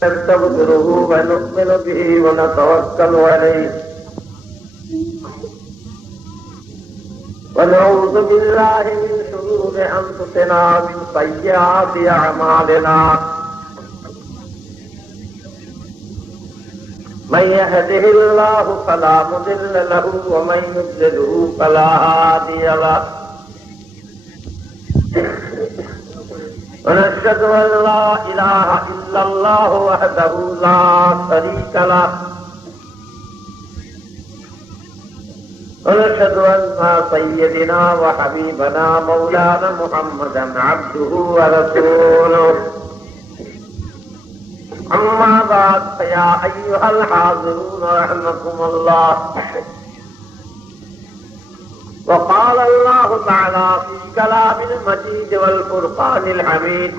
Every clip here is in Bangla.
نستغفره ونؤمن به ونتوكل عليه ونعوذ بالله من شرور أنفسنا ومن سيئات أعمالنا من يهده الله فلا مضل له ومن يضلله فلا هادي له ونشهد أن لا إله إلا الله وحده لا شريك له ونشهد أن سيدنا وحبيبنا مولانا محمدا عبده ورسوله أما بعد فيا أيها الحاضرون رحمكم الله وقال الله تعالى في كلام المجيد والفرقان الحميد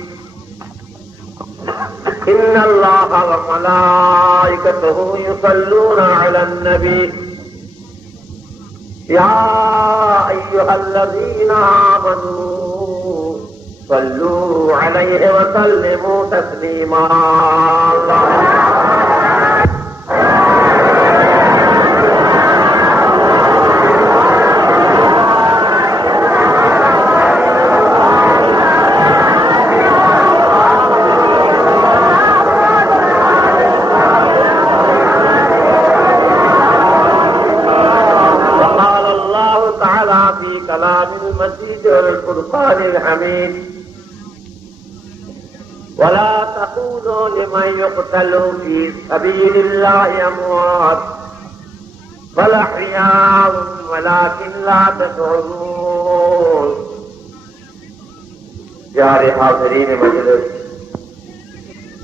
إن الله وملائكته يصلون على النبي يا أيها الذين آمنوا صلوا عليه وسلموا تسليما كلام المجيد والفرقان الحميد ولا تقولوا لمن يقتل في سبيل الله أموات بل أحياء ولكن لا تشعرون प्यारे हाज़रीन मजलिस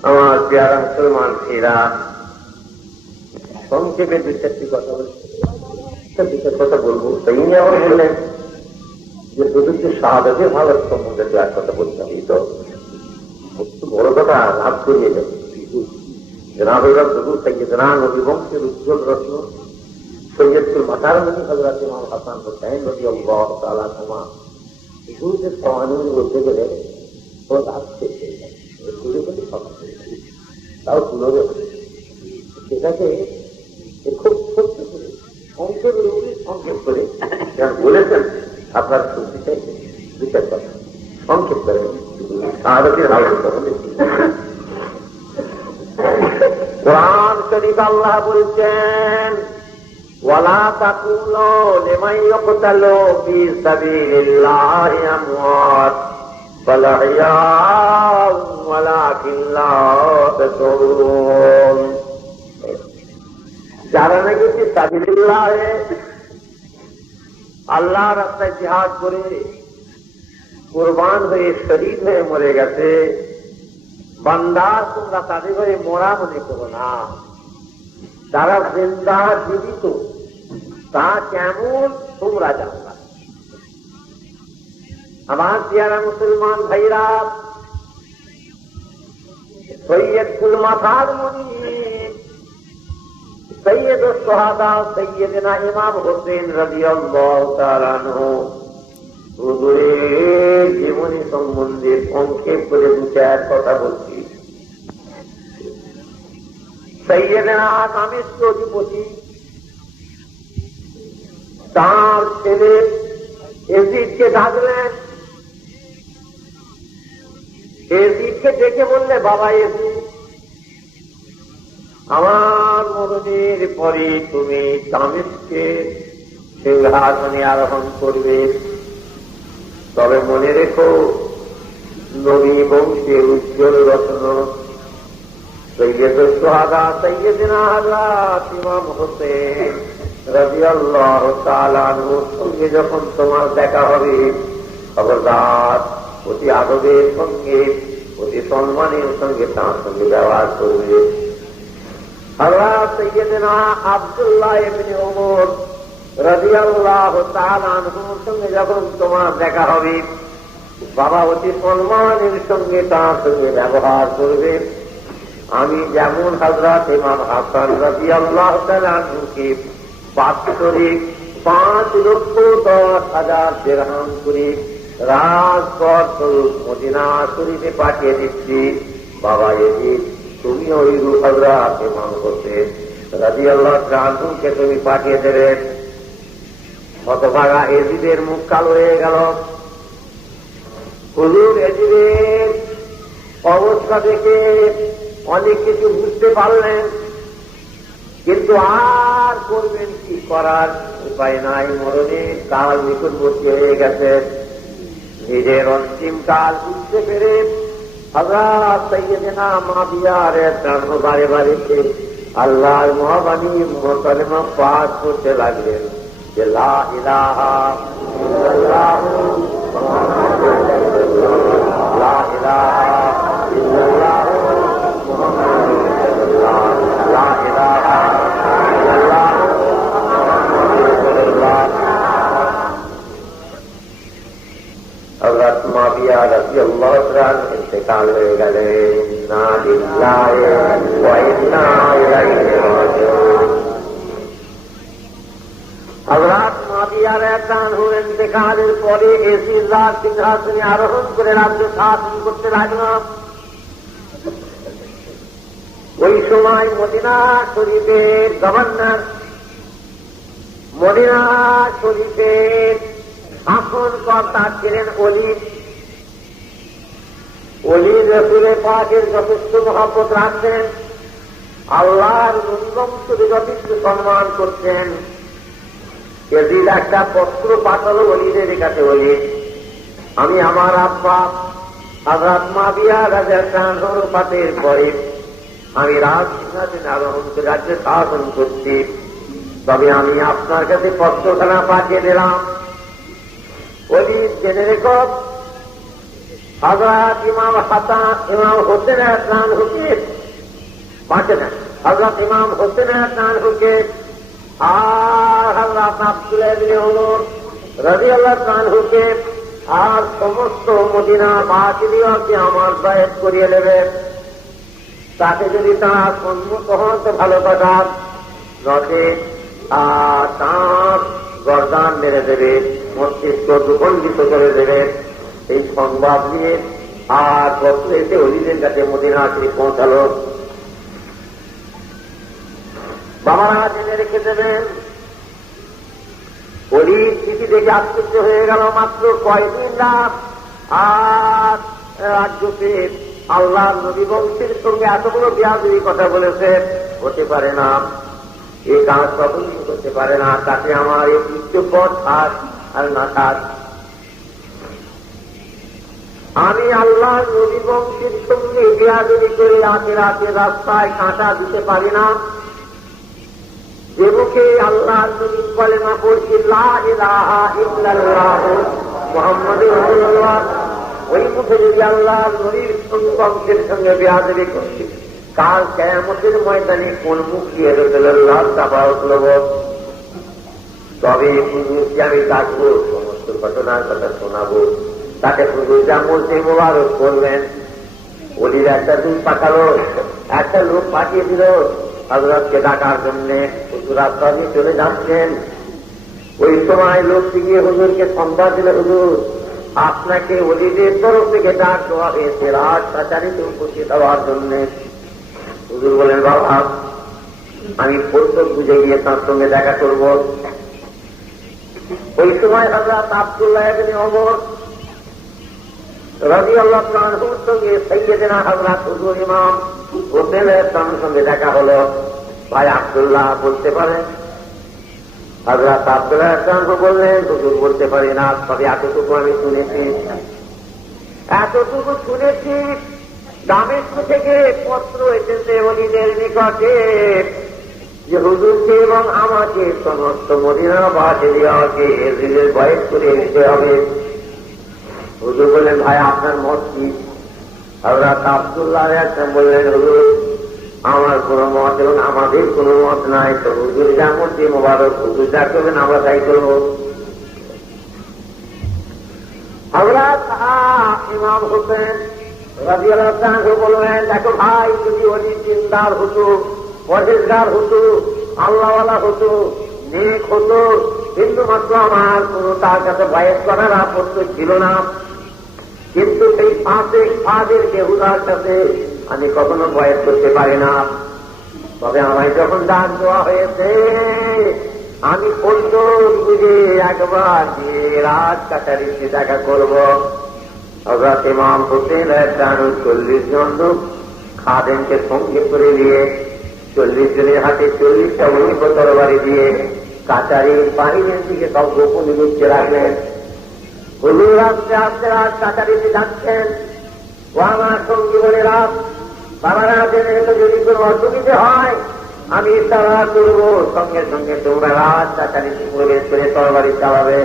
আমার प्यारा मुसलमान भाईरा সংক্ষেপে দুই চারটি কথা বলবো তাই নিয়ে আবার বললেন যে প্রযুক্তি শাহাদাতের ভারত সম্বন্ধে এক কথা বলতে হবে তো বড় কথা লাভ করিয়ে যাবে জনাবেরা জরুর সৈয়দনা নবী বংশের উজ্জ্বল রত্ন সৈয়দুল মাতারমণি হযরত ইমাম হাসান হুসাইন রাদিয়াল্লাহু তাআলা আনহুমা হুজুরের সমানুনি বলতে গেলে ও আসছে ঘুরে ঘুরে কথা তাও তুলবে সেটাকে খুব ছোট্ট করে সংক্ষেপ করে বলেছেন আপনার শুনতে চাই বিচার কথা সংক্ষেপ করে শাহাদাতের হালত কোরআন শরীফ আল্লাহ বলছেন ওয়ালা তাকুলু লিমান ইয়াকতালু ফি সাবিলিল্লাহি আমওয়াত বাল আহইয়াউ ওয়ালাকিন লা তাশউরুন যারা নাকি সাবিলিল্লাহে আল্লাহ রাস্তায় জিহাদ করে কুরবান হয়ে শহীদ হয়ে মরে গেছে বান্দা তোমরা তাদের হয়ে মরা মনে করো না যারা জিন্দা জীবিত তা কেমন তোমরা জানো না আমার প্রিয় মুসলমান ভাইরা সৈয়দুল মাতারমণি সৈয়দ সোহাদা সৈয়দনা ইমাম হোসেন রাদিয়াল্লাহু তাআলা আনহু হুজুরের জীবনী সম্বন্ধে সংক্ষেপ করে দু চার কথা বলছি সৈয়দনা দামেস্ক অধিপতি তার ছেলে এজিদকে ডাকলেন এজিদকে ডেকে বললে বাবা এজিদ আমার মরণের পরে তুমি দামেস্কে সিংহাসনে আরোহণ করবে তবে মনে রেখো নবী বংশের উজ্জ্বল রত্ন সৈয়দুল সোহাদা সৈয়দনা হযরত ইমাম হোসেন রাদিয়াল্লাহু তাআলা আনহুর সঙ্গে যখন তোমার দেখা হবে খবরদার অতি আদবের সঙ্গে অতি সম্মানের সঙ্গে তাঁর সঙ্গে ব্যবহার করবে হযরত সৈয়দনা আব্দুল্লাহ ইবনে ওমর রাদিয়াল্লাহু তাআলা আনহুর সঙ্গে যখন তোমার দেখা হবে বাবা অতি সম্মানের সঙ্গে তাঁর সঙ্গে ব্যবহার করবে আমি যেমন হযরত ইমাম হাসান রাদিয়াল্লাহু তাআলা আনহুকে বাৎসরিক 5,10,000 দিরহাম করে রাজপথ মদিনা শরীফে পাঠিয়ে দিচ্ছি বাবা এজিদ তুমি ওই হযরত ইমাম হোসেন রাদিয়াল্লাহু তাআলাকে তুমি পাঠিয়ে দেবে। হতভাগা এজিদের মুখ কালো হয়ে গেল। হুজুর এজিদের অবস্থা দেখে অনেক কিছু বুঝতে পারলেন, কিন্তু আর করবেন কি, করার উপায় নাই। মরণের কাল নিকটবর্তী হয়ে গেছে। নিজের অন্তিম কাল বুঝতে পেরে হযরত সাইয়্যিদনা মুআবিয়া রাদিয়াল্লাহু বারে বারে আল্লাহর মহাবাণী মুহতারামা পাঠ করতে লাগলেন যে লা ইলাহা ইল্লাল্লাহ মুহাম্মাদুর রাসূলুল্লাহ, লা ইলাহা ইল্লাল্লাহ মুহাম্মাদুর রাসূলুল্লাহ, লা ইলাহা ইল্লাল্লাহ মুহাম্মাদুর রাসূলুল্লাহ। হযরত মুআবিয়া রাদিয়াল্লাহু তাআলা ইন্তেকাল হয়ে গেলেন। ইন্না লিল্লাহি ওয়া ইন্না ইলাইহি রাজিউন। হযরত মুআবিয়া রাদিয়াল্লাহু আনহু ইন্তেকালের পরে এসির সিংহাসনে আরোহণ করে রাজ্য শাসন করতে লাগল। ওই সময় মদিনা শরীফের গভর্নর, মদিনা শরীফের শাসন কর্তা ছিলেন অলি। অলি রাসূলে পাকের যথেষ্ট মহব্বত রাখতেন, আল্লাহর নবীকে যথেষ্ট সম্মান করতেন। এদিন একটা পত্র পাঠালো অলিদের কাছে, বলি আমি আমার আব্বা হযরত মুআবিয়া রাদিয়াল্লাহু আনহুর ওফাতের পরে আমি রাজসিংহাসনে আরোহণ করে রাজ্যে শাসন করছি, তবে আমি আপনার কাছে পত্রখানা পাঠিয়ে দিলাম। ওলি জেনে রেখো, হযরত ইমাম হোসেন রাদিয়াল্লাহু আনহুকে পাঠিয়ে দেন। হযরত ইমাম হোসেন রাদিয়াল্লাহু আনহুকে আর হযরত আব্দুল্লাহ ইবনে ওমর রাদিয়াল্লাহু আনহুকে আর সমস্ত মদিনা বাসীদেরকে আমার বায়াত করিয়ে নেবে। তাকে যদি তারা সম্মত হন তো ভালো কথা, নচে তাঁর গর্দান মেরে দেবে, মস্তিষ্ক দুখণ্ডিত করে দেবে। এই সংবাদ নিয়ে আর পত্র এসে অলিদের কাছে মদিনা শরীফ পৌঁছালো। বাবারা জেনে রেখে দেবেন, অলির চিঠি দেখে আশ্চর্য হয়ে গেল। মাত্র কয়দিন না আর রাজ্যকে আল্লাহর নবী বংশের সঙ্গে এতগুলো বেয়াদবি কথা বলেছে, হতে পারে না, এই কাজ কখনই করতে পারে না। তাতে আমার এই উচ্চপদ থাক আর না থাক, আমি আল্লাহর নবী বংশের সঙ্গে বেয়াদবি করে আখিরাতে রাস্তায় কাঁটা দিতে পারি না। যে মুখে আল্লাহর নবী কলেমা পড়ছি লা ইলাহা ইল্লাল্লাহ মুহাম্মাদুর রাসূলুল্লাহ, ওই মুখে যদি আল্লাহর নবীর বংশের সঙ্গে বেয়াদবি করছি, কাল কিয়ামতের ময়দানে কোন মুখ দিয়ে রাসূলুল্লাহ তাবারক লব। তবে মুখে আমি ডাকবো, সমস্ত ঘটনার কথা শোনাবো, তাকে শুধু যেমন সেই মোবারক করবেন। ওলির একটা দুধ পাঠালো, একটা লোক পাঠিয়ে দিল হযরতকে ডাকার জন্য। হুজুর রাস্তা দিয়ে চলে যাচ্ছেন, ওই সময় লোকটি গিয়ে হুজুরকে সংবাদ দিল, হুজুর আপনাকে ওলিদের তরফ থেকে ডাক দেওয়া হয়েছে রাজকাচারিতে উপস্থিত হওয়ার জন্য। হুজুর বলেন, বাবা আমি প্রত্যেক বুঝে গিয়ে তার সঙ্গে দেখা করব। ওই সময় হযরত আব্দুল্লাহ ইবনে ওমর রাদিয়াল্লাহু আনহুর সঙ্গে সাইয়্যিদনা হযরত হুজুর ইমাম হোসেন রাদিয়াল্লাহুর সঙ্গে দেখা হলো। ভাই আব্দুল্লাহ বলতে পারেন? হযরত আব্দুল্লাহ রাদিয়াল্লাহু বললেন, হুজুর বলতে পারি না, তবে এতটুকু আমি শুনেছি, দামেস্ক থেকে পত্র এসেছে ওলিদের নিকটে যে হুজুরকে এবং আমাকে সমস্ত মদিনা বাসীদেরকে এজিদের বয়স করে নিতে হবে। হুজুর বললেন, ভাই আপনার মত কি? হযরত আব্দুল্লাহ বললেন, হুজুর আমার কোন মত এবং আমাদের কোন মত নাই, তো হুজুর যেমন যে মোবারক হুজুর যা করবেন আমরা তাই করব। হযরত ইমাম হোসেন রাদিয়াল্লাহু আনহু বললেন, দেখো ভাই, যদি ওলি দিনদার হতো, পরহেজগার হতো, আল্লাহওয়ালা হতো, নেক হতো, কিন্তু মাত্র আমার কোন তার কাছে বায়াত করার আপত্তি ছিল না। কিন্তু সেই ফাঁসেক ফাঁদের বেহুদার কাছে আমি কখনো বয়স করতে পারি না, তবে আমায় যখন ডাক দেওয়া হয়েছে আমি পল্টন বুঝে একবার গিয়ে রাজ কাছারিতে দেখা করব। হযরত ইমাম হোসেন 40 জন লোক খাদেমকে সঙ্গে করে নিয়ে 40 জনের হাতে 40টা অনিক তরবারি দিয়ে কাছারির বাহিরের দিকে সব গোপনে লুকিয়ে রাখলেন। হুজুর আস্তে আস্তে রাজ কাছারিতে যাচ্ছেন। ও আমার সঙ্গী বোনেরা, বাবারা, জেনে যদি কোনো অসুবিধে হয় আমি ইশারা করব, সঙ্গে সঙ্গে তোমরা রাজ কাছারিতে প্রবেশ করে তরবারি চালাবে।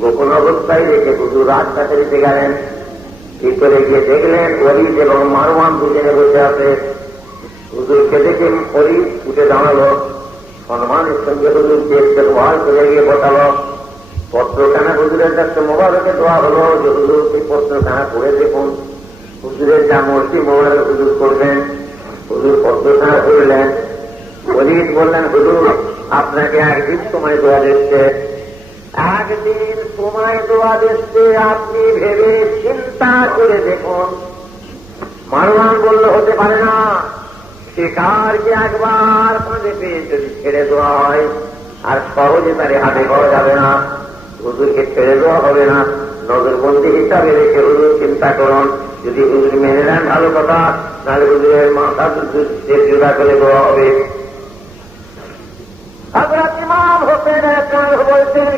গোপন অবস্থায় রেখে হুজুর রাজ কাছারিতে গেলেন। ভিতরে গিয়ে দেখলেন ওলীদ এবং মারওয়ান দুজনে বসে আছে। হুজুরকে দেখে ওলীদ উঠে দাঁড়ালো, সম্মানের সঙ্গে হুজুরকে ইস্তেকবাল করে গিয়ে বসালো। পত্রখানা হুজুরের কাছে মোবারকে দেওয়া হলো যে হুজুর সেই পত্রখানা পড়ে দেখুন। হুজুরের যা মর্জি মোবারক হুজুর করবেন। হুজুর পত্রখানা পড়লেন। ওলীদ বললেন, হুজুর আপনাকে একদিন সময় দেওয়া দিচ্ছে, একদিন সময় দেওয়া দিচ্ছে, আপনি ভেবে চিন্তা করে দেখুন। মারওয়ান বলল, হতে পারে না, শিকারকে একবার ফাঁদে পেয়ে যদি ছেড়ে দেওয়া হয় আর সহজে তারে হাতে পাওয়া যাবে না, হুজুরকে ছেড়ে দেওয়া হবে না, নজরবন্দি হিসাবে রেখে হুজুর চিন্তা করুন। যদি হুজুর মেনে নেন ভালো কথা, তাহলে হুজুরের মাথা জোড়া করে দেওয়া হবে। হযরত ইমাম হোসেন বলছেন,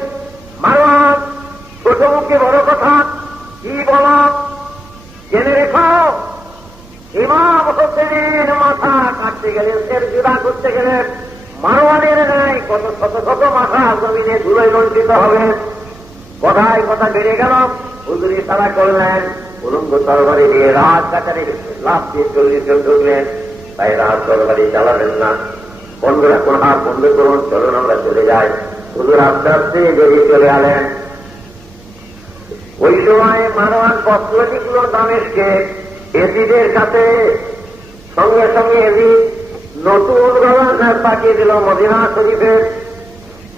মারওয়ান ছোট মুখে বড় কথা কি বলা, জেনে রেখো ইমাম হোসেনের মাথা কাটতে গেলেন, এর জোড়া করতে গেলেন মারওয়ানের নাই কত শত শত মাথা জমিনে ধুলোয় লঞ্চিত হবে। কথায় কথা বেড়ে গেল। হুজুরি তারা করলেন, উলঙ্গ তরবারি দিয়ে রাজ কাছারি লাভ দিয়ে 40 জন ঢুকলেন। তাই রাজ তরবারি চালাবেন না, বন্ধুরা কোন হাত বন্ধ করুন, চলুন আমরা চলে যাই। হুজুর আস্তে আস্তে বেরিয়ে চলে গেলেন। ওই সময় মারওয়ান পত্র লিখল দামেশকে এজিদের কাছে। সঙ্গে সঙ্গে এজিদ নতুন গভর্নর পাঠিয়ে দিল মদিনা শরীফে।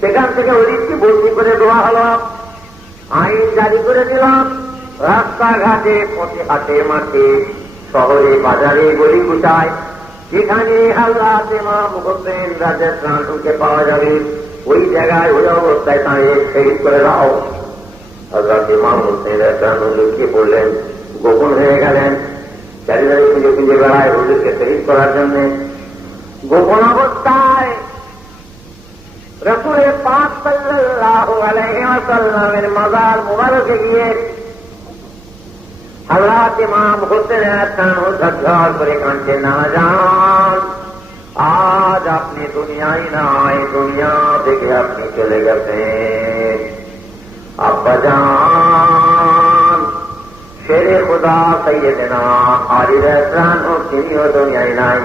সেখান থেকে ওদিককে বদলি করে দেওয়া হল, আইন জারি করে দিলাম। রাস্তাঘাটে, পথে হাটে মাঠে, শহরে বাজারে গলি কুচায়, যেখানে আল্লাহ ইমাম হোসেন রাজকে পাওয়া যাবে ওই জায়গায় ওই অবস্থায় তাঁকে শহীদ করে দাও। হযরত ইমাম হোসেন লুকিয়ে পড়লেন, গোপন হয়ে গেলেন। চারিদারে খুঁজে খুঁজে বেড়ায় হুজুরকে শহীদ করার জন্য। গোপন অবস্থায় রাসূল পাক সাল্লাল্লাহু আলাইহি ওয়াসাল্লামের মাজার মুবারকে গিয়ে হযরত ইমাম হোসেনের ঝরঝর করে কাঁদছেন, না যান, আজ আপনি দুনিয়ায় নাই, দুনিয়া থেকে আপনি চলে গেছেন। আব্বাজান শেরে খুদা সৈয়দনা আলী রাহমান ও তিনিও দুনিয়ায় নাই,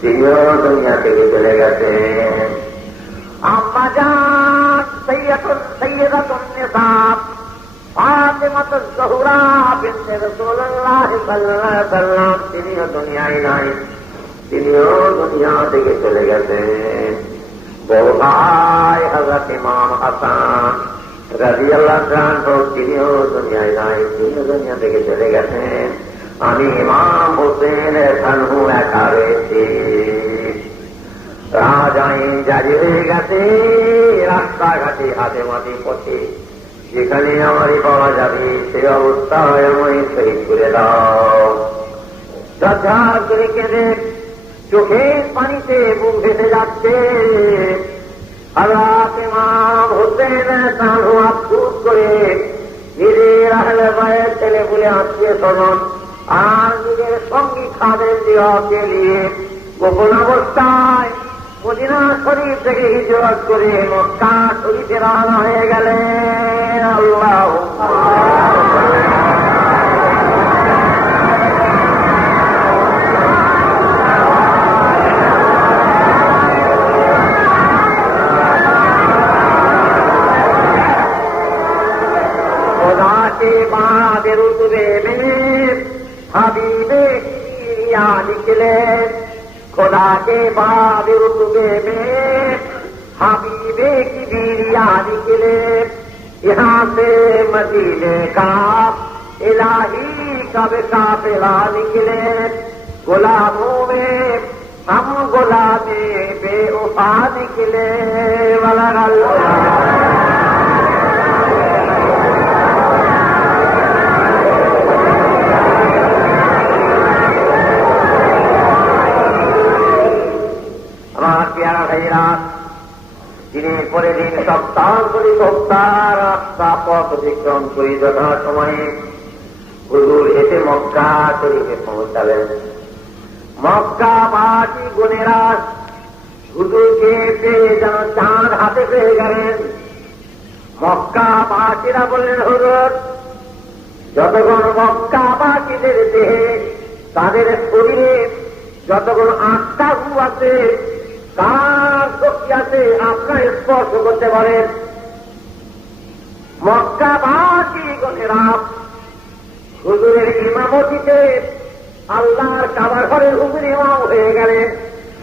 তিনিও দুনিয়া থেকে চলে গেছেন। আম্মাজান সৈয়দাতুন নিসা ফাতিমাতুজ জোহরা বিনতে রাসূলুল্লাহ সাল্লাল্লাহু আলাইহি ওয়াসাল্লাম তিনিও দুনিয়ায় নাই, তিনিও দুনিয়া থেকে চলে গেছেন। বড় ভাই হযরত ইমাম হাসান রাদিয়াল্লাহু আনহু তিনিও দুনিয়ায় নাই, তিনিও দুনিয়া থেকে চলে গেছেন। আমি ইমাম হোসেনের খানহু একা রয়েছি। রাজাই জারি হয়ে গেছে রাস্তাঘাটে, হাতে মাটি পথে, যেখানে আমারই পাওয়া যাবে সে অবস্থায় আমায় শহীদ করে দাও। ঝরঝর করে কেঁদে চোখের পানিতে বুক ভেসে যাচ্ছে। হযরত ইমাম হোসেন তাঁরও আফসোস করে নিজের আহলে বায়ের ছেলে বলে আত্মীয় স্বজন আর নিজের সঙ্গী খাদের দেওয়াকে নিয়ে গোপন অবস্থায় মদিনা শরীফ থেকে হিজরত করে মক্কা শরীফে রওনা হয়ে গেলেন। আল্লাহুম্মা रुतबे में हबीबे या निकले, खुदा के बाद रुतबे में हबीबे की बीरिया निकले। यहाँ से मदीने का इलाही कब काफिला निकले, गुलामों में हम गुलामी बेवफा निकले वाला আমার পেয়ারা ভাইরা, দিনের পরে দিন সপ্তাহ করে সপ্তাহ রাস্তা পথ অতিক্রম করি যথা সময়ে হুজুর এসে মক্কা শরীফে পৌঁছালেন। মক্কাবাসী গুণেরা হুজুরকে পেয়ে যেন চাঁদ হাতে পেয়ে গেলেন। মক্কাবাসীরা বললেন, হুজুর, যতক্ষণ মক্কাবাসীদের দেহে তাদের শরীরে যতক্ষণ আত্মা রূপ আছে, কার শক্তি আছে আপনার স্পর্শ করতে পারেন। মক্কাবাসী গুণেরা হুজুরের ইমামতিতে আল্লাহর কাবার ঘরের হুজুর ইমাম হয়ে গেলেন।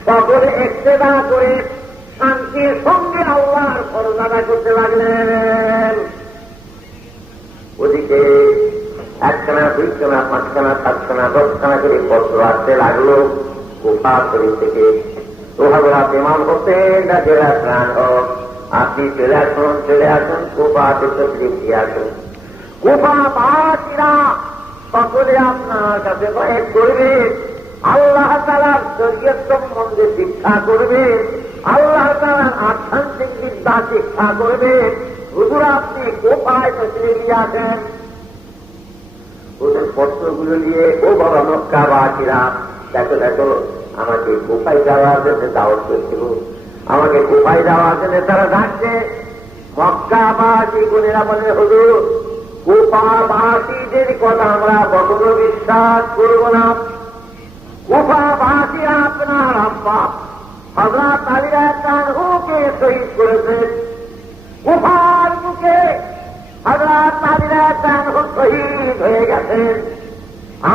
সকলে ইক্তেদা করে শান্তির সঙ্গে আল্লাহর ফরজ আদায় করতে লাগলেন। ওদিকে একখানা, দুইখানা, পাঁচখানা, সাতখানা, দশখানা করে পত্র আসতে লাগলো কুফা শরীফ থেকে। তো হযরত ইমাম হোসেন রাদিয়াল্লাহু প্রাণ হোক, আপনি চলে আসুন কুফাতে তশরীফ দিয়ে আসুন। কুফাবাসীরা সকলে আপনার কাছে বয়ান করবে, আল্লাহ তাআলার শরীয়ত সম্বন্ধে শিক্ষা করবে, আল্লাহ তাআলার আধ্যাত্মিক বিদ্যা শিক্ষা করবে। হুজুর আপনি কোথায় তশরীফ দিয়ে আসেন? ওদের পত্রগুলো নিয়ে, ও বাবা মক্কাবাসীরা, দেখো দেখো, আমাকে কোপায় যাওয়ার জন্য দাওয়াত করছিল, আমাকে কোপায় যাওয়ার জন্য তারা ডাকছে। মক্কাবাসী গুণেরা বলে, হুজুর কুফাবাসীদের কথা আমরা কখনো বিশ্বাস করব না। কুফাবাসী আপনার আব্বা হযরত আলী রাদিয়াল্লাহু আনহুকে শহীদ করেছেন। কুফার মুখে হযরত আলী রাদিয়াল্লাহু আনহু শহীদ হয়ে গেছেন।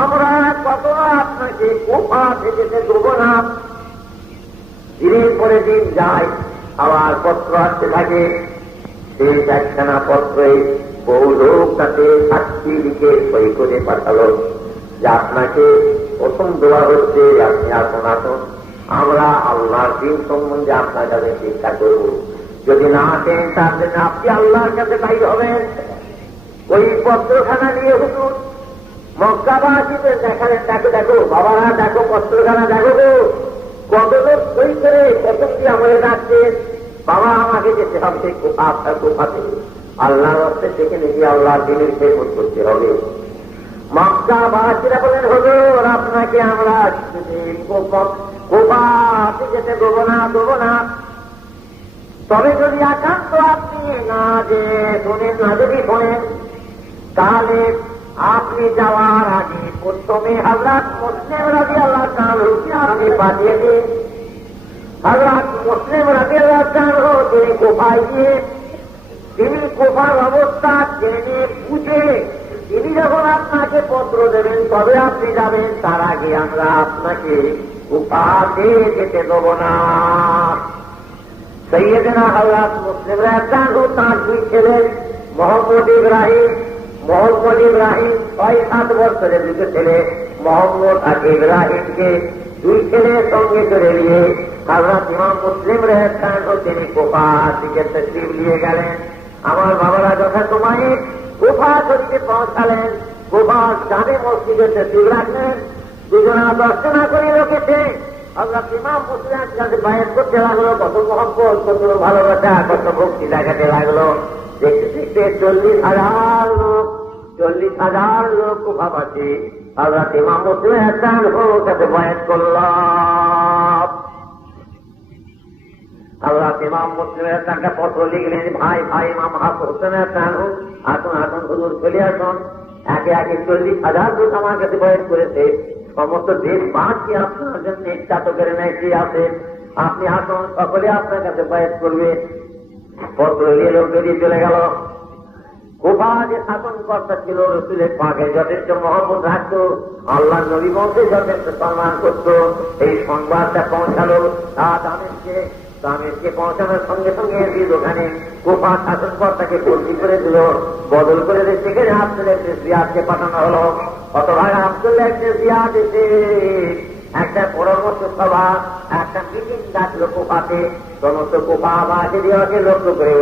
আমরা কখনো আপনাকে কুফা থেকে দেব না। দিনের পরে দিন যায়, আবার পত্র আসতে থাকে। সেই একখানা পত্রে বহু লোক তাতে সাক্ষী লিখে সই করে পাঠালো যে আপনাকে প্রথম দোয়া হচ্ছে আপনি আসুন আসুন, আমরা আল্লাহর দিন সম্বন্ধে আপনার কাছে শিক্ষা করব। যদি না আসেন তার জন্য আপনি আল্লাহর কাছে দায়ী হবেন। ওই পত্রখানা নিয়ে হুজুর মক্কাবাসীদের দেখালেন, দেখো দেখো বাবারা, দেখো পত্রখানা দেখো গো, কত লোক সই করে কত কি আমাদের ডাকছে। বাবা আমাকে যেতে হবে আপনার কোফাতে, আল্লাহর রাস্তে সেখানে গিয়ে আল্লাহর দিনের খেদমত করতে হবে। মক্কাবাসীরা বলেন, হুজুর আপনাকে আমরা কোফাতে যেতে দেবো না, তবে যদি একান্ত আপনি না যে শোনেন, না যদি শোনেন, তাহলে আপনি যাওয়ার আগে প্রথমে হযরত মুসলিম রাদিয়াল্লাহু তাআলাকে আপনি পাঠিয়ে দিন। হযরত মুসলিম রাদিয়াল্লাহু তাআলা তিনি কোফায় গিয়ে তিনি কোফার অবস্থা জেনে বুঝে তিনি যখন আপনাকে পত্র দেবেন তবে আপনি যাবেন, তার আগে আমরা আপনাকে কোফাতে যেতে দেব না। সৈয়দনা হযরত মুসলিম রাদিয়াল্লাহু তাআলা তাঁর দুই ছেলে মোহাম্মদ ইব্রাহিম 6-7 বছরের দুটো ছেলে মোহাম্মদ আর ইব্রাহিমকে দুই ছেলের সঙ্গে করে নিয়ে হযরত ইমাম মুসলিম রাদিয়াল্লাহু তিনি কুফার দিকে তশরীফ নিয়ে গেলেন। আমার বাবারা যথা সময়ে কুফা শরীফে পৌঁছালেন। কুফার জামে মসজিদে তশরীফ রাখলেন। দুজনা 10 জনা করে লোকেছে হযরত ইমাম মুসলিমের কাছে বায়াত করতে লাগলো, কত মহব্বত, কত ভালোবাসা, কত ভক্তি দেখাতে লাগলো। দেখতে দেখতে 40,000 লোক কুফাবাসী হযরত ইমাম মুসলিমের কাছে বায়াত করল। হযরত ইমাম মুসলিমের একটা পত্র লিখলেন, ভাই ইমাম হোসেনের আসুন হুজুর চলে আসুন। একে 40,000 লোক আমার কাছে বায়াত করেছে। সমস্ত দেশবাসী আপনার জন্য ইচ্ছাত করে নেয় কি আছে, আপনি আসুন, সকলে আপনার কাছে বায়াত করবে। পত্র নিয়ে লোক বেরিয়ে চলে গেল। কুফা যে শাসনকর্তা ছিল রাসূলের পাকে যথেষ্ট মহব্বত রাখত, আল্লাহ নবী বংশে যথেষ্ট সম্মান করত। এই সংবাদটা পৌঁছালো দামেশকে পৌঁছানোর সঙ্গে সঙ্গে ওখানে কুফা শাসনকর্তাকে বদলি করে দিল, বদল করে সেখানে আব্দুল্লাহ ইবনে জিয়াদকে পাঠানো হলো। অতভাগ আব্দুল্লাহ ইবনে জিয়াদ এসে একটা পরামর্শ সভা, একটা মিটিং ডাকলো কোপাতে। সমস্ত কোপাবাসীকে লক্ষ্য করে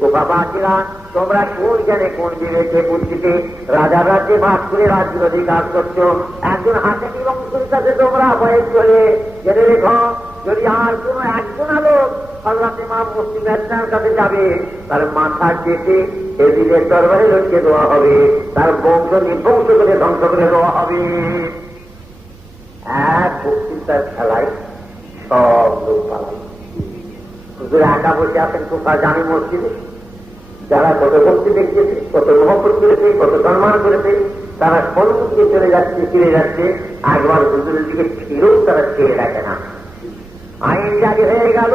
কোপাবাসীরা, তোমরা কোন জানে কোন বিবেকে বুদ্ধিতে রাজার রাজ্যে বাস করে রাজ্য অধিকার করছো, একজন হাসেনি বংশের সাথে তোমরা ভয়ে চলে জেনে রেখো, যদি আর কোন একজন লোক হযরত ইমাম মুসলিমের কাছে যাবে, তার মাথা কেটে এদিকে দরবারে লটকে দেওয়া হবে, তার বংশ নির্বংশ করে ধ্বংস করে দেওয়া হবে। এক বক্তৃতার খেলায় সব লোক পালাল। হুজুর একা বসে আছেন কোথা জানি মসজিদে। যারা কত ভক্তি দেখিয়েছে, কত মহব্বত করেছে, কত সম্মান করেছে, তারা সম্মুখে চলে যাচ্ছে, ফিরে যাচ্ছে। একবার হুজুরের দিকে ফিরেও তারা ছেড়ে রাখে না। আইন জারি হয়ে গেল,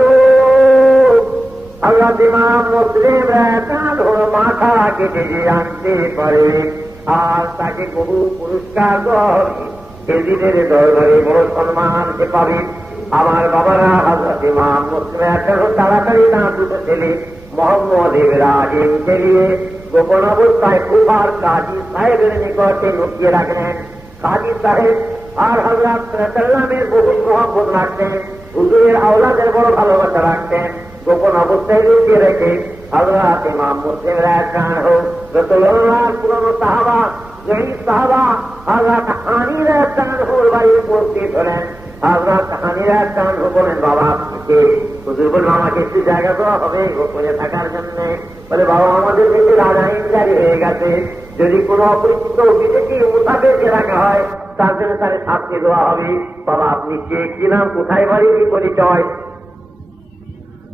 আল্লাহ ইমাম মুসলিম মাথা কেটে যে আনতে পারে আর তাকে বহু পুরস্কার এদিনের দরবারে বড় সম্মান সে পাবে। আমার বাবারা, হযরত ইমাম মুসলিম তাড়াতাড়ি না দুটো ছেলে মোহাম্মদ ইব্রাহিমকে নিয়ে গোপন অবস্থায় কুফার কাজী সাহেবের নিকটে লুকিয়ে রাখলেন। কাজী সাহেব আর হযরত সাল্লামের বহু মহব্বত রাখতেন, হুজুরের আওলাদের বড় ভালোবাসা রাখতেন। গোপন অবস্থায় লুকিয়ে রেখে হযরত ইমাম মুসলিম রাদিয়াল্লাহু রাসূলুল্লাহর পুরনো সাহাবা, যেই সাহাবা হযরত হানি রাদিয়াল্লাহুর বাড়ি উপস্থিত হলেন। হযরত হানি রাদিয়াল্লাহু বলেন, বাবা আপনি হুজুর বলল আমাকে একটু জায়গা দেওয়া হবে গোপনে থাকার জন্য। বলে, বাবা আমাদের দেশে আইন জারি হয়ে গেছে, যদি কোনো অপরিচিত বিদেশি মুসাফিরকে রাখা হয় তার জন্য তাকে শাস্তি দেওয়া হবে। বাবা আপনি কে, কি নাম, কোথায় বাড়ি, কি পরিচয়?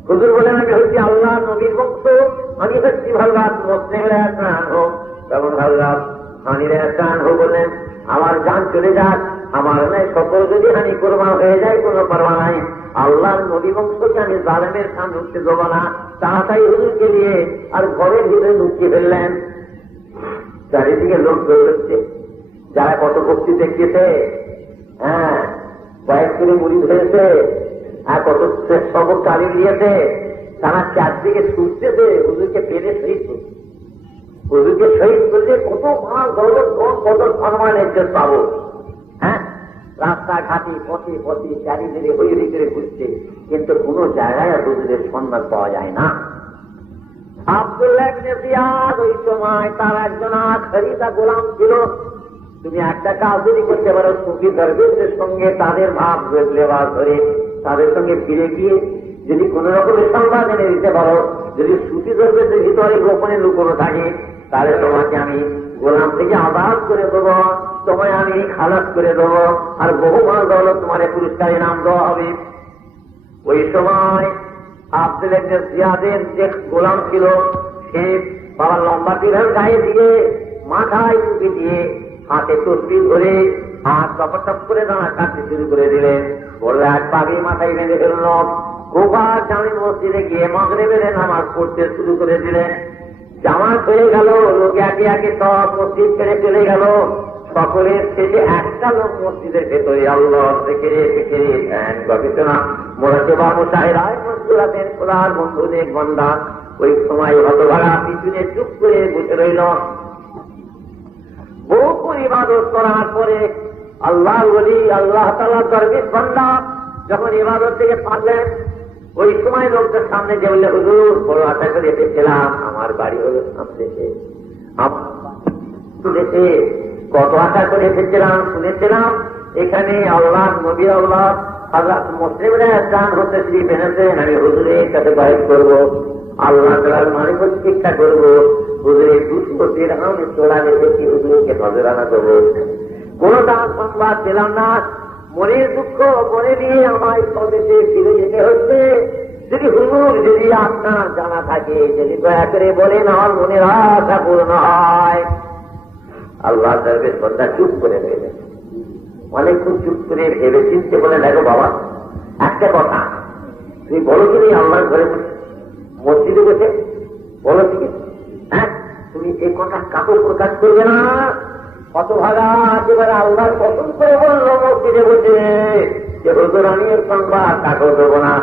হুজুর বলেন, আমি হচ্ছি আল্লাহ নবীর বংশ, আমি হচ্ছি হযরত মুসলিম রাদিয়াল্লাহু। তখন হযরত হানি রাদিয়াল্লাহু বললেন, আমার জান চলে যাক, আমার নয় সকল যদি হানি কোরবান হয়ে যায় কোনো পরোয়া নাই, আল্লাহর নবী বংশকে আমি জালেমের সামনে উঠতে দেবো না। তাড়াতাড়ি হুজুরকে নিয়ে আর ঘরের ভিতরে লুকিয়ে ফেললেন। চারিদিকে লোক দৌড়চ্ছে, যারা কত ভক্তি দেখিয়েছে, হ্যাঁ কয়েক করে মুড়ি ধরেছে আর কত সবক চালিয়ে দিয়েছে, তারা চারদিকে ছুটতেছে হুজুরকে পেরে শহীদ করছে। হুজুরকে শহীদ করলে কত মাল দৌলত, কত সম্মানের জন্য পাবো। হ্যাঁ, রাস্তাঘাটে পথে পথে চারিদিকে হইরি করে ঘুরছে, কিন্তু কোন জায়গায় হুজুরের সন্ধান পাওয়া যায় না। আব্দুল্লাহ ইবনে জিয়াদ ওই সময় তার একজন খরিদা গোলাম ছিল। তুমি একটা কাজ যদি করতে পারো, সুফি দরবেশদের সঙ্গে তাদের ভাব লেবাস ধরে তাদের সঙ্গে ফিরে গিয়ে যদি কোন রকমের সংবাদ এনে দিতে পারো, যদি সুফি দরবেশদের ভিতরে গোপনে লুকোনো থাকে, তাহলে তোমাকে আমি গোলাম থেকে আজাদ করে দেবো, তোমায় আমি খালাস করে দেবো, আর বহু মাল দৌলত তোমার পুরস্কার ইনাম দেওয়া হবে। ওই সময় আব্দুল্লাহ ইবনে জিয়াদের যে গোলাম ছিল, সে বাবার লম্বা তীরের গায়ে দিয়ে মাথায় টুপি দিয়ে হাতে তসবিহ ধরে হাত টপ করে দাঁড়া কাটতে শুরু করে দিলেন। বললে এক পাগড়ি মাথায় বেঁধে ফেলল, কুফা জামি মসজিদে গিয়ে মাগরিবের নামাজ পড়তে শুরু করে দিলেন। জামাত হয়ে গেল, লোকে একে একে সব মসজিদ ছেড়ে চলে গেল। সকলের শেষে একটা লোক মসজিদের ভেতরে আল্লাহ ধ্যান গবেষণা মোরাকেবা মুশাহিদায় মশগুল আছেন। খোদার বন্ধুদের বন্দা ওই সময় হতভাগা পিছনে চুপ করে বসে রইল। বহু ইবাদত করার পরে আল্লাহ ওলি, আল্লাহ তাআলার দরবেশ বান্দা যখন ইবাদত থেকে পারলেন, ওই সময় লোকদের সামনে যে বললে, হুজুর বড় আশা করে এসেছিলাম, আমার বাড়ি হলো সামনে, শুনেছে কত আশা করে এসেছিলাম, শুনেছিলাম এখানে আল্লাহ নবী আল্লাহ হযরত মুসলিমরা গান হতে শ্রী বেনেছেন, আমি হুজুরের কাছে বাইক করবো, আল্লাহ তাআলার মালিক শিক্ষা করবো, হুজুরের 200 দিরহাম তোলা রেখেছি, হুজুরকে নজরানা দেবো। কোন দান সংবাদ পেলাম না, মনের দুঃখ মনে নিয়ে আমার স্বদেশে ফিরে যেতে হচ্ছে। যদি হুজুর, যদি আপনার জানা থাকে, যদি দয়া করে বলেন আমার মনের আশা পূর্ণ হয়। আল্লাহ দরবেশ বান্দা চুপ করে রইলেন। অনেকক্ষণ চুপ করে ভেবে চিনতে বলে, দেখো বাবা একটা কথা, তুমি বলো কি আল্লাহর ঘরে মসজিদে বসে বলো কি, হ্যাঁ তুমি এই কথা কাপড় প্রকাশ করবে না। হতভাগা একেবারে আল্লাহর কসম করে বললো মসজিদে বসে যে হুজুর আমি এর সংবাদ কাপড় দেবো না।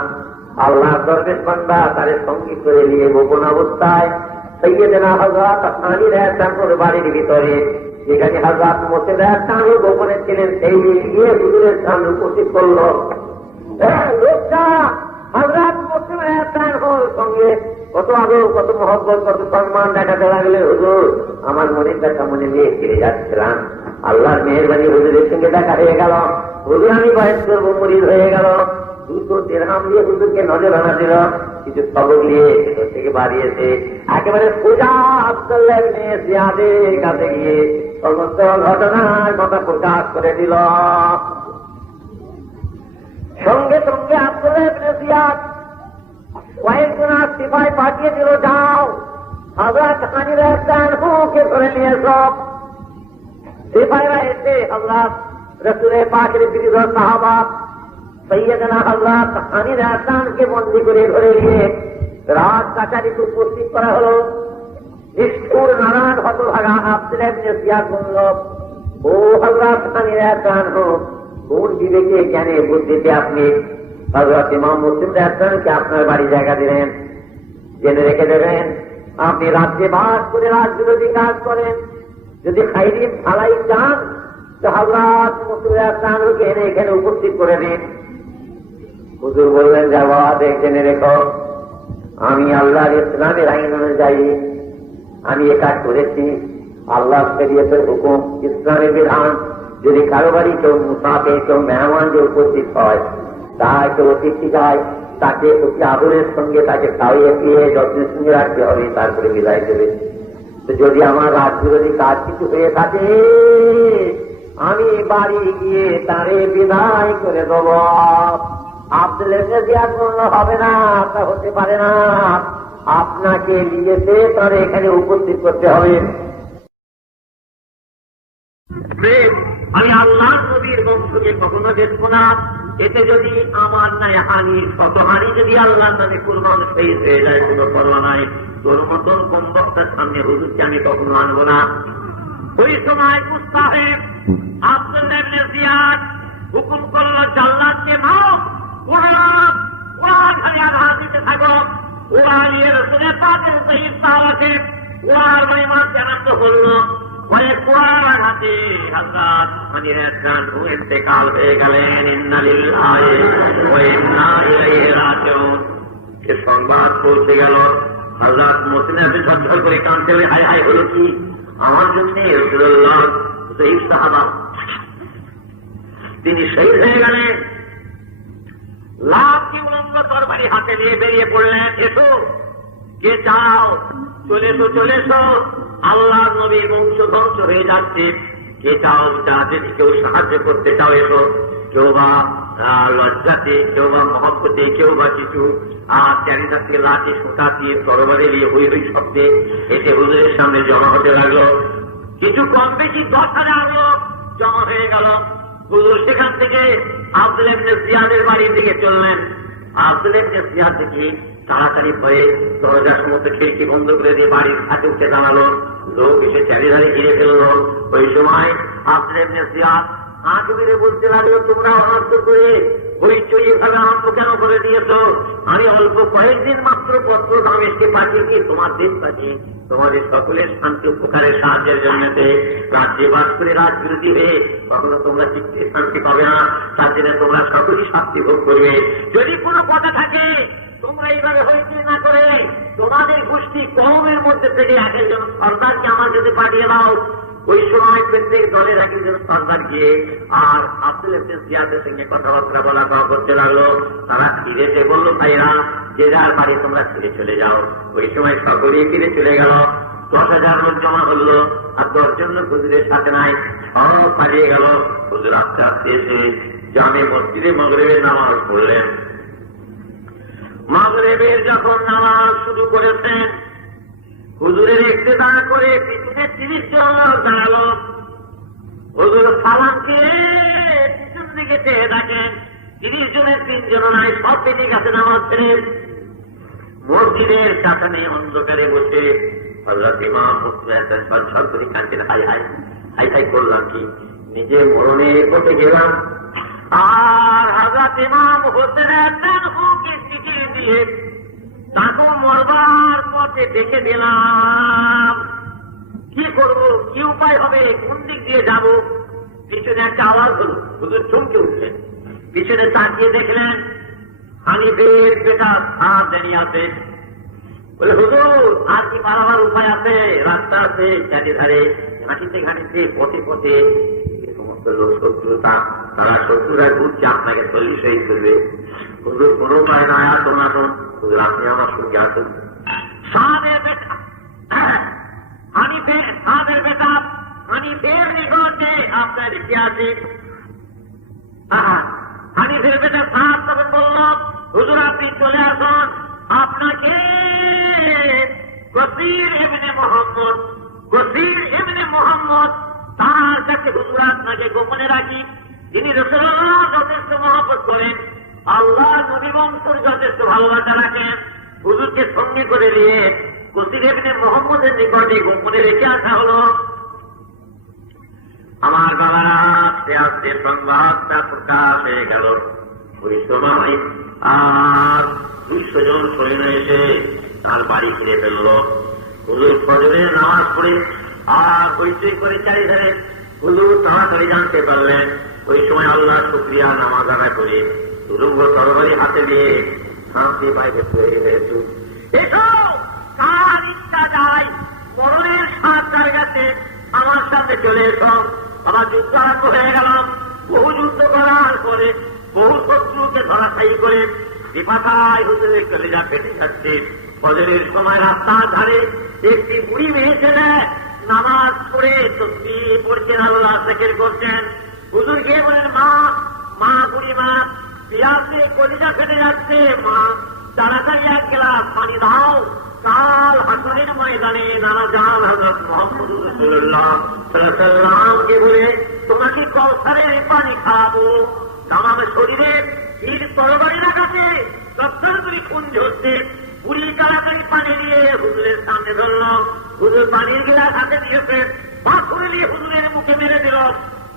আল্লাহ দরবেশ বান্দা তাদের সঙ্গী করে নিয়ে গোপন অবস্থায় সাইয়েদেনা হযরত আলী রাদিয়াল্লাহু বাড়ির ভিতরে যেখানে হযরত মুসলিম গোপনে ছিলেন সেই গিয়ে হুজুরের সামনে উপস্থিত করল। লোকটা হযরত মুসলিমের সঙ্গে কত আদর, কত মহব্বত, কত সম্মান দেখাতে লাগলে, হুজুর আমার মনের কথা মনে নিয়ে ফিরে যাচ্ছিলাম, আল্লাহর মেহেরবানি হুজুরের সঙ্গে দেখা হয়ে গেল, হুজুর আমি বয়স করবো, মরিদ হয়ে গেল। 200 দিরহাম দিয়ে হুজুরকে নজরানা দিল, কিছু সবক নিয়ে ভেতর থেকে বাড়িয়েছে, একেবারে সোজা আব্দুল্লাহ ইবনে জিয়াদের কাছে গিয়ে সমস্ত ঘটনার কথা প্রকাশ করে দিল। সঙ্গে সঙ্গে আব্দুল্লাহ ইবনে জিয়াদ কয়েকজন সিপাহি পাঠিয়ে দিল, যাও হযরত হানি রাদিয়াল্লাহু আনহুকে ধরে নিয়ে এসো। সিপাহীরা এসে হযরত রাসূলের পাকের বিরুদ্ধ সাহাবা সৈয়দনা হযরত হানি রাদিয়াল্লাহুকে বন্দী করে ধরে নিয়ে রাত কাটারিতে উপস্থিত করা হলো। নিষ্ঠুর নারায়ণ হতভাগা আব্দুল্লাহ ইবনে জিয়াদ বলল, ও হযরত হানি রাদিয়াল্লাহু, কোন বিবেকে জ্ঞানে বুদ্ধিতে আপনি হযরত ইমাম মুসলিম রাদিয়াল্লাহুকে আপনার বাড়ি জায়গা দিলেন? জেনে রেখে দেবেন, আপনি রাজ্যে বাস করে রাজবিরোধী কাজ করেন। যদি খাইরিন ফালাই চান তো হযরত মুসলিম রাদিয়াল্লাহুকে এনে এখানে উপস্থিত করে দিন। হুজুর বললেন, যাওয়া দেখ, জেনে রেখো, আমি আল্লাহর ইসলামের আইন অনুযায়ী আমি এ কাজ করেছি। আল্লাহ শরীয়তের হুকুম, ইসলামের বিধান, যদি কারো বাড়ি কেউ মুসাফির, কেউ মেহমান যে উপস্থিত হয়, তাই কেউ অতিথি যায়, তাকে অতি আদরের সঙ্গে তাকে খাওয়িয়ে পিয়ে যত্নের সঙ্গে রাখতে হবে, তারপরে বিদায় দেবে। তো যদি আমার রাজবিরোধী কাজ কিছু হয়ে থাকে, আমি বাড়ি গিয়ে তারে বিদায় করে দেব। আব্দুল্লাহ ইবনে জিয়াদ বলল, হবে না, তা হতে পারে না, আপনাকে নিয়েছে তারে এখানে উপস্থিত করতে হবে। আমি আল্লাহর নবীর বংশকে কখনো দেখবো না, এতে যদি আমার নাই হানি, শত হানি যদি আল্লাহর নামে কুরবান শহীদ হয়ে যায়, কোনো পরোয়া নাই। তোর মতন কম বক্তার সামনে হুজুরকে আমি কখনো আনবো না। ওই সময় মুস্তাহিব আব্দুল্লাহ ইবনে জিয়াদ হুকুম করল, জাল্লাদকে মারো, ওরা খালি আঘাত দিতে থাকো, ওরা নিয়ে রাসূলের পাকের শহীদ সাহাবাকে ওরার বাড়ি মারতে আরম্ভ করলো। কয়েক কুয়ার আঘাতে হযরত হানি রাদিয়াল্লাহু আনহু ইন্তেকাল হয়ে গেলেন। ইন্না লিল্লাহি ওয়া ইন্না ইলাইহি রাজিউন। এ সংবাদ পৌঁছে গেল, হযরত মুসলিম ঝরঝর করে কাঁদতে, হায় হায়, হলো কি আমার জন্য? রাসূলুল্লাহ শহীদ সাহাবা, তিনি শহীদ হয়ে গেলেন। লাভ কি উলঙ্গ তরবারি হাতে নিয়ে বেরিয়ে পড়লেন, এসো, কে চাও, চলে এসো, চলে এসো, আল্লাহ নবীর বংশ ধ্বংস হয়ে যাচ্ছে, কে চাও, যদি কেউ সাহায্য করতে চাও এসো। কেউ বা লজ্জাতে, কেউ বা মহব্বতে, কেউ বা কিছু চারিদা থেকে লাঠি, সুতা দিয়ে, তরবারি দিয়ে হই হই শব্দে এসে হুজুরের সামনে জমা হতে লাগলো। কিছু কম বেশি 10,000 লোক জমা হয়ে গেল। হুজুর সেখান থেকে আব্দুল্লাহ ইবনে জিয়াদের বাড়ির দিকে চললেন। আব্দুল্লাহ ইবনে জিয়াদ দেখি তাড়াতাড়ি ভয়ে দরজার সমস্ত খিড়কি বন্ধ করে দিয়ে বাড়ির ছাদে উঠে দাঁড়ালো। লোক এসে চারিধারে ঘিরে ফেললো। ওই সময় আব্দুল্লাহ ইবনে জিয়াদ আঁক মেরে বলতে লাগলো, তোমরা অনর্থ করে হইচই এভাবে আরম্ভ কেন করে দিয়েছ? আমি অল্প কয়েকদিন মাত্র পত্র দামেশকে পাঠিয়েছি তোমার দেশ পাঠিয়ে তোমাদের সকলের শান্তি উপকারের সাহায্যের জন্য। রাজ্যে বাস করে রাজবিরোধী হয়ে কখনো তোমরা চিত্তে শান্তি পাবে না, তার জন্য তোমরা সকলেই শাস্তি ভোগ করবে। যদি কোনো কথা থাকে তোমরা এইভাবে হইচই না করে তোমাদের গোষ্ঠী কওমের মধ্যে থেকে একজন সর্দারকে আমার কাছে পাঠিয়ে দাও। ওই সময় প্রত্যেক দলের একজন সর্দার গিয়ে আর আব্দুল্লাহ ইবনে জিয়াদের সঙ্গে কথাবার্তা বলা করতে লাগলো। তারা ফিরে এসে বলল, ভাইরা যে যার বাড়ি তোমরা ফিরে চলে যাও। ওই সময় সকলেই ফিরে চলে গেল। 10,000 লোক জমা হলো, আর 10 জন লোক হুজুরের সাথে নাই, সব পালিয়ে গেল। হুজুর আস্তে আস্তে এসে জামে মসজিদে মাগরিবের নামাজ পড়লেন। মাগরিবের যখন নামাজ শুরু করেছেন, হুজুরের ইক্তেদা করে পিছনে 30 জন লোক দাঁড়ালো। হুজুর সালামকে পিছন দিকে চেয়ে দেখেন 30 জনের 3 জন নাই, সব বেরিয়ে গেছে নামাজ ছেড়ে। মসজিদের কাছানে অন্ধকারে বসে হযরত ইমাম মুসলিম ঝরঝর করে কাঁদছেন, হাই হাই হাই হাই করলাম কি, নিজে মরণে পথে গেলাম। আর হযরত ইমাম হোসেনের মুখকে শিখিয়ে দিয়ে তাকে মরবার পথে দেখে দিলাম। কি করবো, কি উপায় হবে, কোন দিক দিয়ে যাব? পিছনে একটা আওয়াজ হল, হুজুর চমকে উঠলেন। পিছনে তাকিয়ে দেখলেন হানিফের বেটা সাপ দাঁড়িয়ে আছে। বলে, হুজুর আর কি পারাবার উপায় আছে? রাস্তা আছে চারিধারে, ঘাটিতে ঘাটিতে পথে পথে সমস্ত লোক শত্রুতা, তারা শত্রুরা ঘুরছে, আপনাকে শরীর শহীদ করবে। হুজুর কোনো উপায় না, আসুন আসুন হুজুর, আপনি আমার সঙ্গে আসুন। সাদের বেটা হানিফের, সাদের বেটা হানিফের নিকটে আপনার রেখে আছে। হানিফের বেটা সাদ তখন বলল, হুজুর আপনি চলে আসুন, আপনাকে গসির ইবনে মোহাম্মদ তার কাছে হুজুর আপনাকে গোপনে রাখি। তিনি রাসূলুল্লাহ যথেষ্ট মহব্বত করেন, আল্লাহ নবী বংশের যথেষ্ট ভালোবাসা রাখেন। হুজুরকে সঙ্গে করে নিয়ে গসির ইবনে মোহাম্মদের নিকটে গোপনে রেখে আসা হল। আমার বাবা আস্তে আস্তে সংবাদটা প্রকাশ হয়ে গেল। ওই সময় আর 200 জন সৈন্য এসে তার বাড়ি ফিরে ফেলল। হুজুর ফজরের নামাজ পড়ে আর হইচই করে চারিধারে হুজুর তাড়াতাড়ি জানতে পারলেন। ওই সময় আল্লাহ শুকরিয়া নামাজ আদায় করে সুরঙ্গ তরবারি হাতে দিয়ে শান্তি বাইরে ফিরে গেছে। এসো, কার ইচ্ছা যায় মরণের সাত তার কাছে আমার সামনে চলে এসো। আমার যুদ্ধ আরম্ভ হয়ে গেলাম। বহু যুদ্ধ করার পরে বহু শত্রুকে ধরাশায়ী করে বিপাকায় হুজুরের কলিজা ফেটে যাচ্ছে। ফজরের সময় রাস্তার ধারে একটি বুড়ি মেয়ে ছেলে নামাজ পড়ে তসবিহ পড়ছেন, আল্লাহ জিকির করছেন। হুজুর গিয়ে বলেন, মা বুড়ি মা, পিয়াসে কলিজা ফেটে যাচ্ছে, মা তাড়াতাড়ি এক গ্লাস পানি দাও, কাল হাসরের ময়দানে নানা জান হযরত মুহাম্মদ রাসূলুল্লাহ সাল্লাল্লাহু আলাইহি ওয়াসাল্লামকে বলে তোমাকে কওসারের পানি খাওয়াবো। আমার শরীরে তীর তরবারি লাগাতে সবসময় খুন ঝরছে। বুড়ি তাড়াতাড়ি পানি দিয়ে হুজুরের সামনে ধরল। হুজুর পানির গিলাস হাতে দিয়েছে, পাথর নিয়ে হুজুরের মুখে মেরে দিল।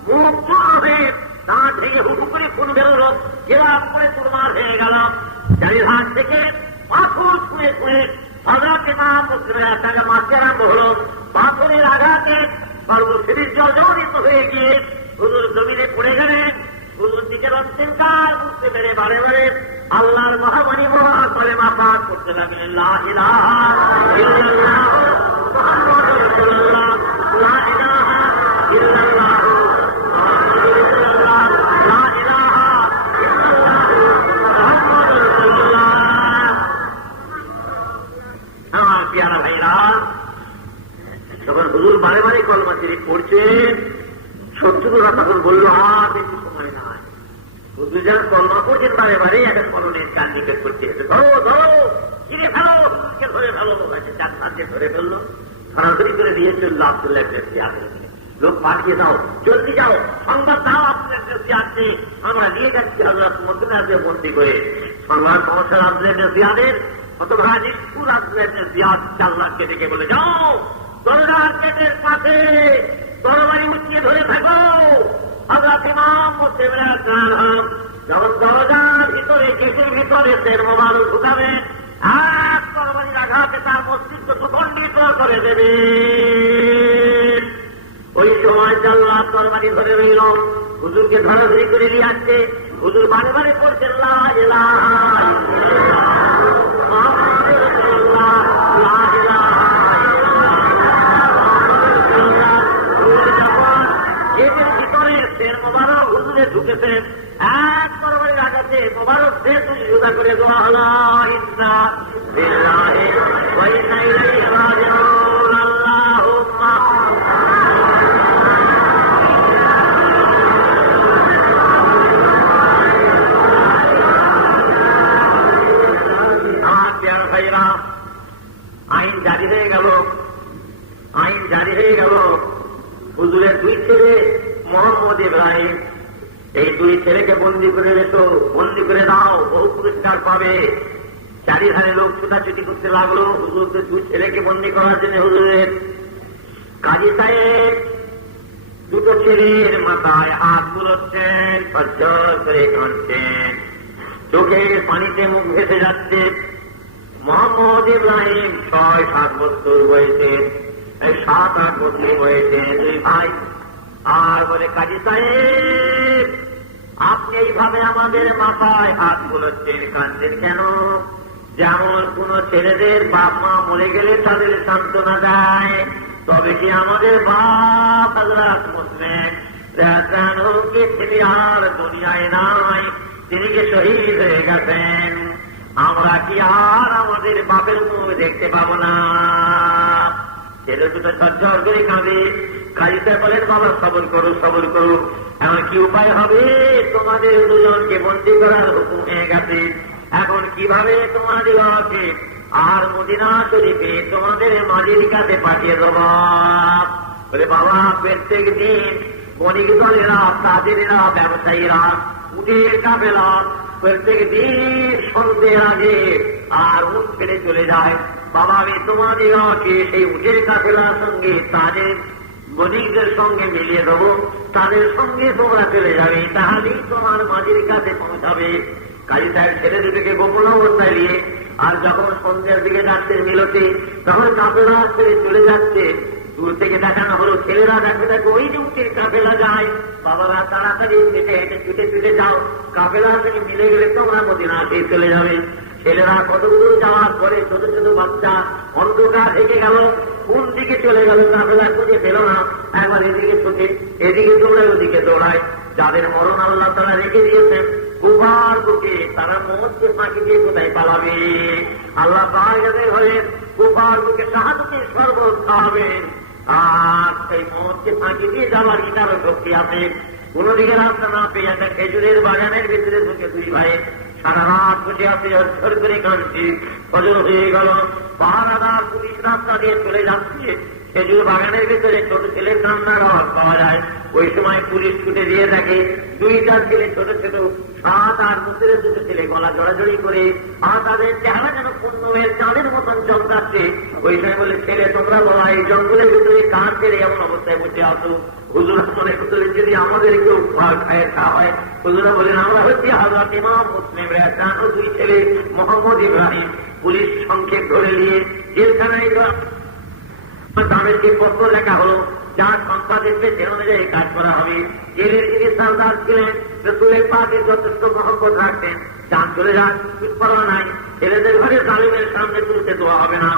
মুখ চূর্ণ হয়ে দাঁত ভেঙে হুহু করে খুন বেরোল, গিলাস করে চুরমার হয়ে গেল। চারির হাত থেকে পাথর ছুঁয়ে ছুঁয়ে হযরত ইমাম মুসলিমের তাকে মারতে আরম্ভ হল। পাথরের আঘাতে সর্বশরীর জর্জরিত হয়ে গিয়ে হুজুর জমিনে পড়ে গেলেন। হুজুর দিকে অত্যন্তকাল বুঝতে পেরে বারে বারে আল্লাহর মহাবাণী মহা কলেমা পাঠ করতে লাগলেন, লা ইলাহা ইল্লাল্লাহ মুহাম্মাদুর রাসূলুল্লাহ, লা ইলাহা ইল্লাল্লাহ মুহাম্মাদুর রাসূলুল্লাহ, লা ইলাহা ইল্লাল্লাহ মুহাম্মাদুর রাসূলুল্লাহ। আমার প্রিয়ারা ভাইরা, তখন হুজুর বারে বারে কলমা শরীফ পড়ছেন। শত্রুরা তখন বলল, আর বেশি সময় নাই। হুজুর যারা কলমা পড়ছেন বারে বারে একটা স্মরণের চাল নিকেট করতে এসে ধরো ধরো, কিনে ফেলো, হুজুরকে ধরে ফেলো। চার পাঁচকে ধরে ফেললো, সরাসরি করে দিয়ে চলল আব্দুল্লাহ ইবনে জিয়াদ। লোক পাঠিয়ে দাও, জলদি যাও, সংবাদ দাও আব্দুল্লাহ ইবনে জিয়াদকে, আমরা নিয়ে যাচ্ছি হযরত মদিনাতে বন্দী করে। সংবাদ পৌঁছাল আব্দুল্লাহ ইবনে জিয়াদের। অতঃপর নিষ্ঠুর আব্দুল্লাহ ইবনে জিয়াদ জাল্লাদকে ডেকে বলে, যাও দরজার গেটের পাশে তরবারি উঠিয়ে ধরে থাকো। হযরত ইমাম মুসলিমের যখন দরজার ভিতরে গেটের ভিতরে তের মোবারক ঢুকাবে, এক তরবারির আঘাতে তার মস্তিষ্ক সুখণ্ডিত করে দেবে। ওই সময় জাল্লাদ তরবারি ধরে রইল, হুজুরকে ধরাধরি করে নিয়ে আসছে। হুজুর বারে বারে করছেন, লা ইলাহা ইল্লাল্লাহ মুহাম্মাদুর রাসূলুল্লাহ, লা ইলাহা মোবারক হুজুরে ঢুকেছেন। এক তরবারির আঘাতে মোবারক দেহ জুদা করে দেওয়া হল। ইন্না লিল্লাহি ওয়া ইন্না ইলাইহি রাজিউন। আল্লাহুম্মা আমার প্রিয় ভাইরা, আইন জারি হয়ে গেল, আইন জারি হয়ে গেল। হুজুরের দুই ছেলে মোহাম্মদ ইব্রাহিম, এই দুই ছেলেকে বন্দী করে রেখো, বন্দী করে দাও, বহু পুরস্কার পাবে। চারিধারে লোক ছুটাছুটি করতে লাগলো হুজুরকে দুই ছেলেকে বন্দী করার জন্য। হুজুরের কাজী সাহেব দুটো ছেলের মাথায় হাত বুলোচ্ছেন, সজ্জর করে কাঁদছেন, চোখের পানিতে মুখ ভেসে যাচ্ছে। মোহাম্মদ ইব্রাহিম 6-7 বছর বয়সে, এই 7-8 মুসলিম হয়েছে 2 ভাই। আর বলে, কাজী সাহেব আপনি এইভাবে আমাদের মাথায় হাত বুলোচ্ছেন, কাঁদছেন কেন? যেমন কোন ছেলেদের বাপ মা মরে গেলে তাদের সান্ত্বনা দেয়, তবে কি আমাদের বাপ হযরত মুসলিম রাদিয়াল্লাহু তিনি আর দুনিয়ায় নাই, তিনি কি শহীদ হয়ে গেছেন? আমরা কি আর আমাদের বাপের মুখ দেখতে পাবো না? ছেলে দুটো ঝরঝর করে কাঁদে। কাজী সাহেব বলেন, বাবা সবর করো, সবর করো, এখন কি উপায় হবে? তোমাদের দুজনকে বন্দী করার হুকুম হয়ে গেছে, এখন কিভাবে তোমাদেরকে আর মদিনা শরীফে তোমাদের মাঝির কাছে পাঠিয়ে দেব? বলে, বাবা প্রত্যেক দিন বণিক দলেরা, তাদেরা, ব্যবসায়ীরা, উটের কাফেলা প্রত্যেক দিন সন্ধ্যের আগে আর উট ছেড়ে চলে যায়। বাবা আমি তোমাদেরকে সেই উটের কাফেলার সঙ্গে তাদের বণিকদের সঙ্গে মিলিয়ে দেবো, তাদের সঙ্গে তোমরা চলে যাবে, তাহলেই তোমার মাঝির কাছে পৌঁছাবে। কাজী সাহেব ছেলে দুটিকে গোপন অবস্থায় নিয়ে আর যখন সন্ধ্যের দিকে যাচ্ছে মিলতে, তখন কাফেলা ছেড়ে চলে যাচ্ছে। দূর থেকে দেখানো হলো, ছেলেরা দেখো দেখো ওই যে উটের কাফেলা যায়। বাবারা তাড়াতাড়ি হেঁটে হেঁটে ছুটে ছুটে যাও, কাফেলার সঙ্গে মিলে গেলে তোমরা মদিনা চলে যাবে। ছেলেরা কতগুলো যাওয়ার পরে ছোট ছোট বাচ্চা অন্ধকার থেকে গেল, কোন দিকে চলে গেল কাফেলা খুঁজে পেল না। একবার এদিকে ছুটে এদিকে দৌড়ায়, ওদিকে দৌড়ায়। যাদের মরণ আল্লাহ তারা রেখে দিয়েছেন গুহার বুকে, তারা মৌতকে ফাঁকি দিয়ে কোথায় পালাবে? আল্লাহ তাআলা হলেন গুহার বুকে শাহাদাতের শরবত খাওয়াবেন, আর সেই মৌতকে ফাঁকি দিয়ে যাওয়ার ইটারও শক্তি আছে। কোনদিকে রাস্তা না পেয়ে একটা খেজুরের বাগানের ভিতরে ঢুকে 2 ভাই সারা রাত বসে আছে, ঝরঝর করে কাঁদছে। ফজর হয়ে গেল, পাহারাদার পুলিশ রাস্তা দিয়ে চলে যাচ্ছে, খেজুর বাগানের ভিতরে ছোট ছেলের কান্নার আওয়াজ পাওয়া যায়। ওই সময় পুলিশ ছুটে দিয়ে থাকে, 2-4 ছেলে ছোট ছোট 7-8 বছরের 2 ছেলে গলা জড়াজড়ি করে, আর তাদের চেহারা যেন পূর্ণমের চাঁদের মতন চমকাচ্ছে। ওই সময় বলে, ছেলে তোমরা বলা এই জঙ্গলের ভিতরে কার ছেড়ে এমন অবস্থায় বসে আসো? হুজুর মনে করতে যদি আমাদের কেউ খায় খাওয়ায়। হুজুরা বলেন, আমরা হচ্ছি হযরত ইমাম মুসলিম রাদিয়াল্লাহু 2 ছেলে মোহাম্মদ ইব্রাহিম। পুলিশ সংক্ষেপ ধরে নিয়ে জেলখানায় তাদেরকে পত্র লেখা হলো, যার সংখ্যা দেখবে সে অনুযায়ী কাজ করা হবে। জেলের যিনি সরদার ছিলেন রাসূলের পাকের যথেষ্ট মহব্বত রাখতেন, যান চলে যান, ঠিক করা নাই, ছেলেদের ঘরে জালিমের সামনে তুলতে দেওয়া হবে না।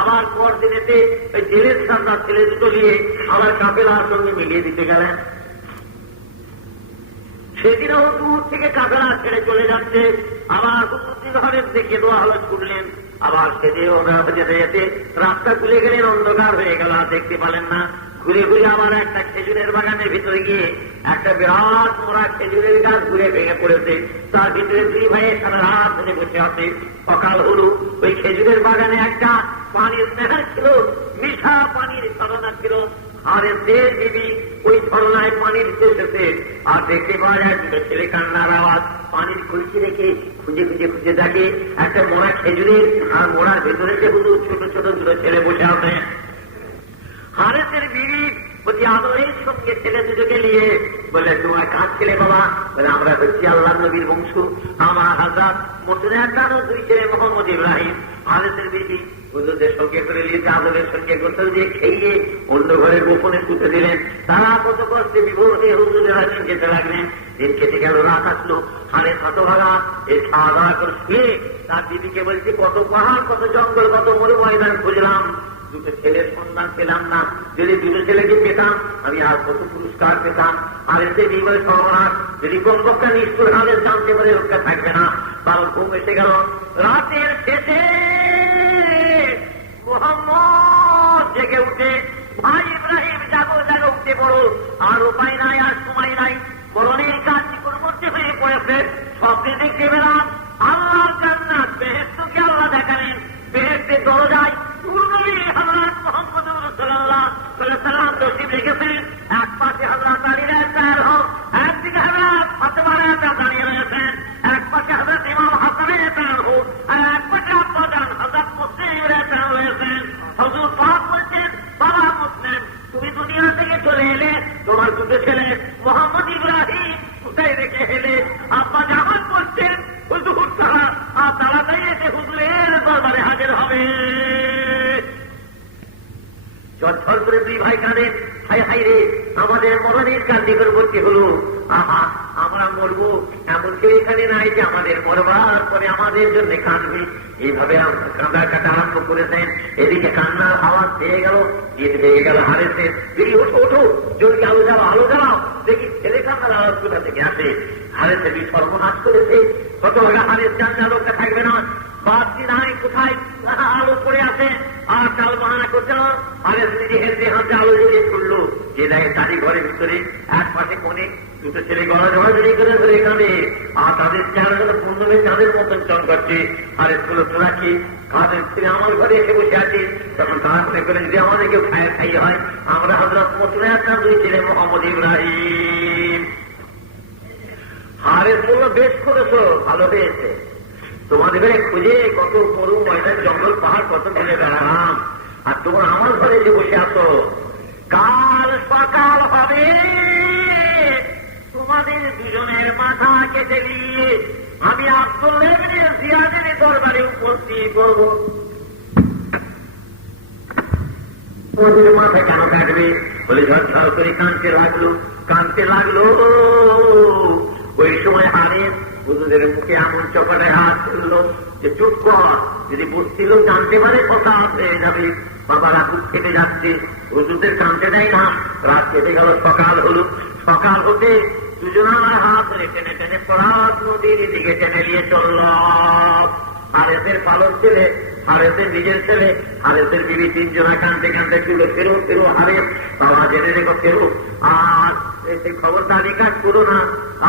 আবার পর দিনেতে ওই জেলের সরদার ছেলে দুটো নিয়ে আবার কাফেলার সঙ্গে মিলিয়ে দিতে গেলেন। সেদিনও দূর থেকে কাফেলা ছেড়ে চলে যাচ্ছে, আবার হুজুর ঘরের দিকে দোয়া হলো ছুটলেন। আবার সেদিনও যেতে যেতে রাস্তা খুলে গেলেন, অন্ধকার হয়ে গেল, আর দেখতে পেলেন না। ঘুরে ঘুরে আবার একটা খেজুরের বাগানের ভিতরে গিয়ে একটা বিরাট মোড়া খেজুরের গাছ ঘুরে ভেঙে পড়েছে, তার ভিতরে 2 ভাই সারা রাত ধরে বসে আছে। সকাল হলো, ওই খেজুরের বাগানে একটা পানির নেহার ছিল, মিঠা পানির ঝরনা ছিল, আর দেড় দিবি ওই ঝরনায় পানির এসেছে। আর দেখতে পাওয়া যায় 2 ছেলে কান্নার আওয়াজ। পানির খুঁজে রেখে খুঁজে খুঁজে খুঁজে দেখে একটা মোড়া খেজুরের, আর মোড়ার ভেতরে যে ছোট ছোট 2 ছেলে বসে আছে। হারেসের বিবি বলছি আদরের সঙ্গে ছেলে দুটোকে নিয়ে বলে, তোমার কাজ ছেলে বাবা? বলে, আমরা হচ্ছি আল্লাহ নবীর বংশ, আমার হযরত মুসলিম রাদিয়াল্লাহু 2 ছেলে মোহাম্মদ ইব্রাহিম। হারেসের বিবি হুজুরদের সঙ্গে করে নিয়ে আদরের সঙ্গে গোসল দিয়ে খেয়ে অন্য ঘরে গোপনে শুতে দিলেন। তারা কত কষ্টে বিভোর হয়ে হুজুরেরা দিন খেতে লাগলেন। দিন খেতে গেল, রাত আসলো, হারেস হতভাগা এই খাওয়া দাওয়া করে শুয়ে তার দিদিকে বলছে, কত পাহাড়, কত জঙ্গল, কত মরু ময়দান খুঁজলাম, 2 ছেলের সন্ধান পেলাম না। যদি 2 ছেলেকে পেতাম আমি আর কত পুরস্কার পেতাম। আর এতে বিবাহ সর্বনাশ, যদি কমপক্ষে নিষ্ঠুর হালের জানতে পারে রক্ষা থাকবে না। কারণ ঘুম এসে গেল। রাতের শেষে মুহাম্মদ জেগে উঠে, ভাই ইব্রাহিম জাগো জাগো, উঠে পড়ো, আর উপায় নাই, আর সময় নাই, মরণের কাজ নিকটবর্তী হয়ে পড়েছে। স্বপ্নে দেখতে পেলাম আল্লাহর জান্নাত, বেহেশতকে আল্লাহ দেখালেন। বেহেশতের দরজায় হযরত মুহাম্মদ রাসূলুল্লাহ সাল্লাল্লাহু আলাইহি ওয়াসাল্লাম তশরিফ রেখেছেন। এক পাশে হযরত আলী রাদিয়াল্লাহু আনহু, একদিকে হযরত ফাতেমা রাদিয়াল্লাহু দাঁড়িয়ে রয়েছেন, এক পাশে হযরত ইমাম হাসান রাদিয়াল্লাহু আনহু, আর এক পাশে আব্বাজান হযরত মুসলিম রাদিয়াল্লাহু রয়েছেন। হুজুর পাক বলছেন, বাবা মুসলিম, তুমি দুনিয়া থেকে চলে এলে, তোমার 2 ছেলে মোহাম্মদ ইব্রাহিম কোথায় রেখে এলে? আব্বা জামান বলছেন, হুজুর তাড়াতাড়ি এসে হুজুরের দরবারে হাজির হবে। দুই ভাই কাঁদেন, হাই হাই রে আমাদের মরণের কার্যকরবর্তী হলো, আহা আমরা মরবো, এমন কেউ এখানে নাই যে আমাদের মরবার পরে আমাদের জন্য কাঁদবে। এইভাবে কাঁদা কাটা আরম্ভ করেছেন। এদিকে কান্নার আওয়াজ পেয়ে গেল, গীত পেয়ে গেল হারেসের, দেখি ওঠো ওঠো জলদি আলো জ্বালাও আলো জ্বালাও, দেখি ছেলে কান্নার আওয়াজ কোথা থেকে আসে। হারেসের সর্বনাশ করেছে, কত ভাগে হারেস জানলে লোকটা থাকবে না, বাদটি নাই কোথায় আলো পড়ে আসে, আর চাল বাহানা করছে হারেস নিজে হেলতে হাতে আলো জ্বলিয়ে করলো। যে দেখে তারই ঘরের ভিতরে এক পাশে কোণে দুটো ছেলে গলা জড়াজড়ি করে ধরে কাঁদে, আর তাদের চেহারাগুলো পূর্ণমে চাঁদের মতন চমকাচ্ছে। হারেস গুলো তোরা কি কাদের ছেলে আমার ঘরে এসে বসে আছে? তখন তারা মনে করেন যে আমাদের কেউ খাই হয়, আমরা হযরত মুসা আসলাম দুই ছেলে মোহাম্মদ ইব্রাহিম। হারেস বলল বেশ করেছো, ভালো হয়েছে, তোমাদের ঘরে খুঁজে কত মরু ময়দান জঙ্গল পাহাড় কত ঘুরে বেড়ালাম, আর তোমরা আমার ঘরে এসে বসে আসো। কাল সকাল হবে তোমাদের দুজনের মাথা কেটে নিয়ে আমি আব্দুল্লাহ ইবনে জিয়াদের দরবারে উপস্থিত করব। তোমাদের মাথা কেন কাটবে বলে ঝরঝর করে কাঁদতে লাগলো। ওই সময় হারেস হুজুরের মুখে এমন চপাটে হাত ফেললো যে চুপ কর, যদি বুঝছিল জানতে পারে কথা হয়ে যাবে, বাবা রাত খেতে যাচ্ছে, হুজুরদের কানতে দেয় না। রাত কেটে গেল, সকাল হলো। সকাল হতে দুজন আমার হাত ধরে টেনে টেনে পরাত নদীর দিকে টেনে নিয়ে চলল। হারেসের পালক ছেলে, হারেসের নিজের ছেলে, হারেসের বিবি, তিনজনা কানতে কানতে চুলো ফেরো ফেরো হারেস, বাবা জেনে রেখো ফেরো, আর সেই খবরদারি কাজ করো না।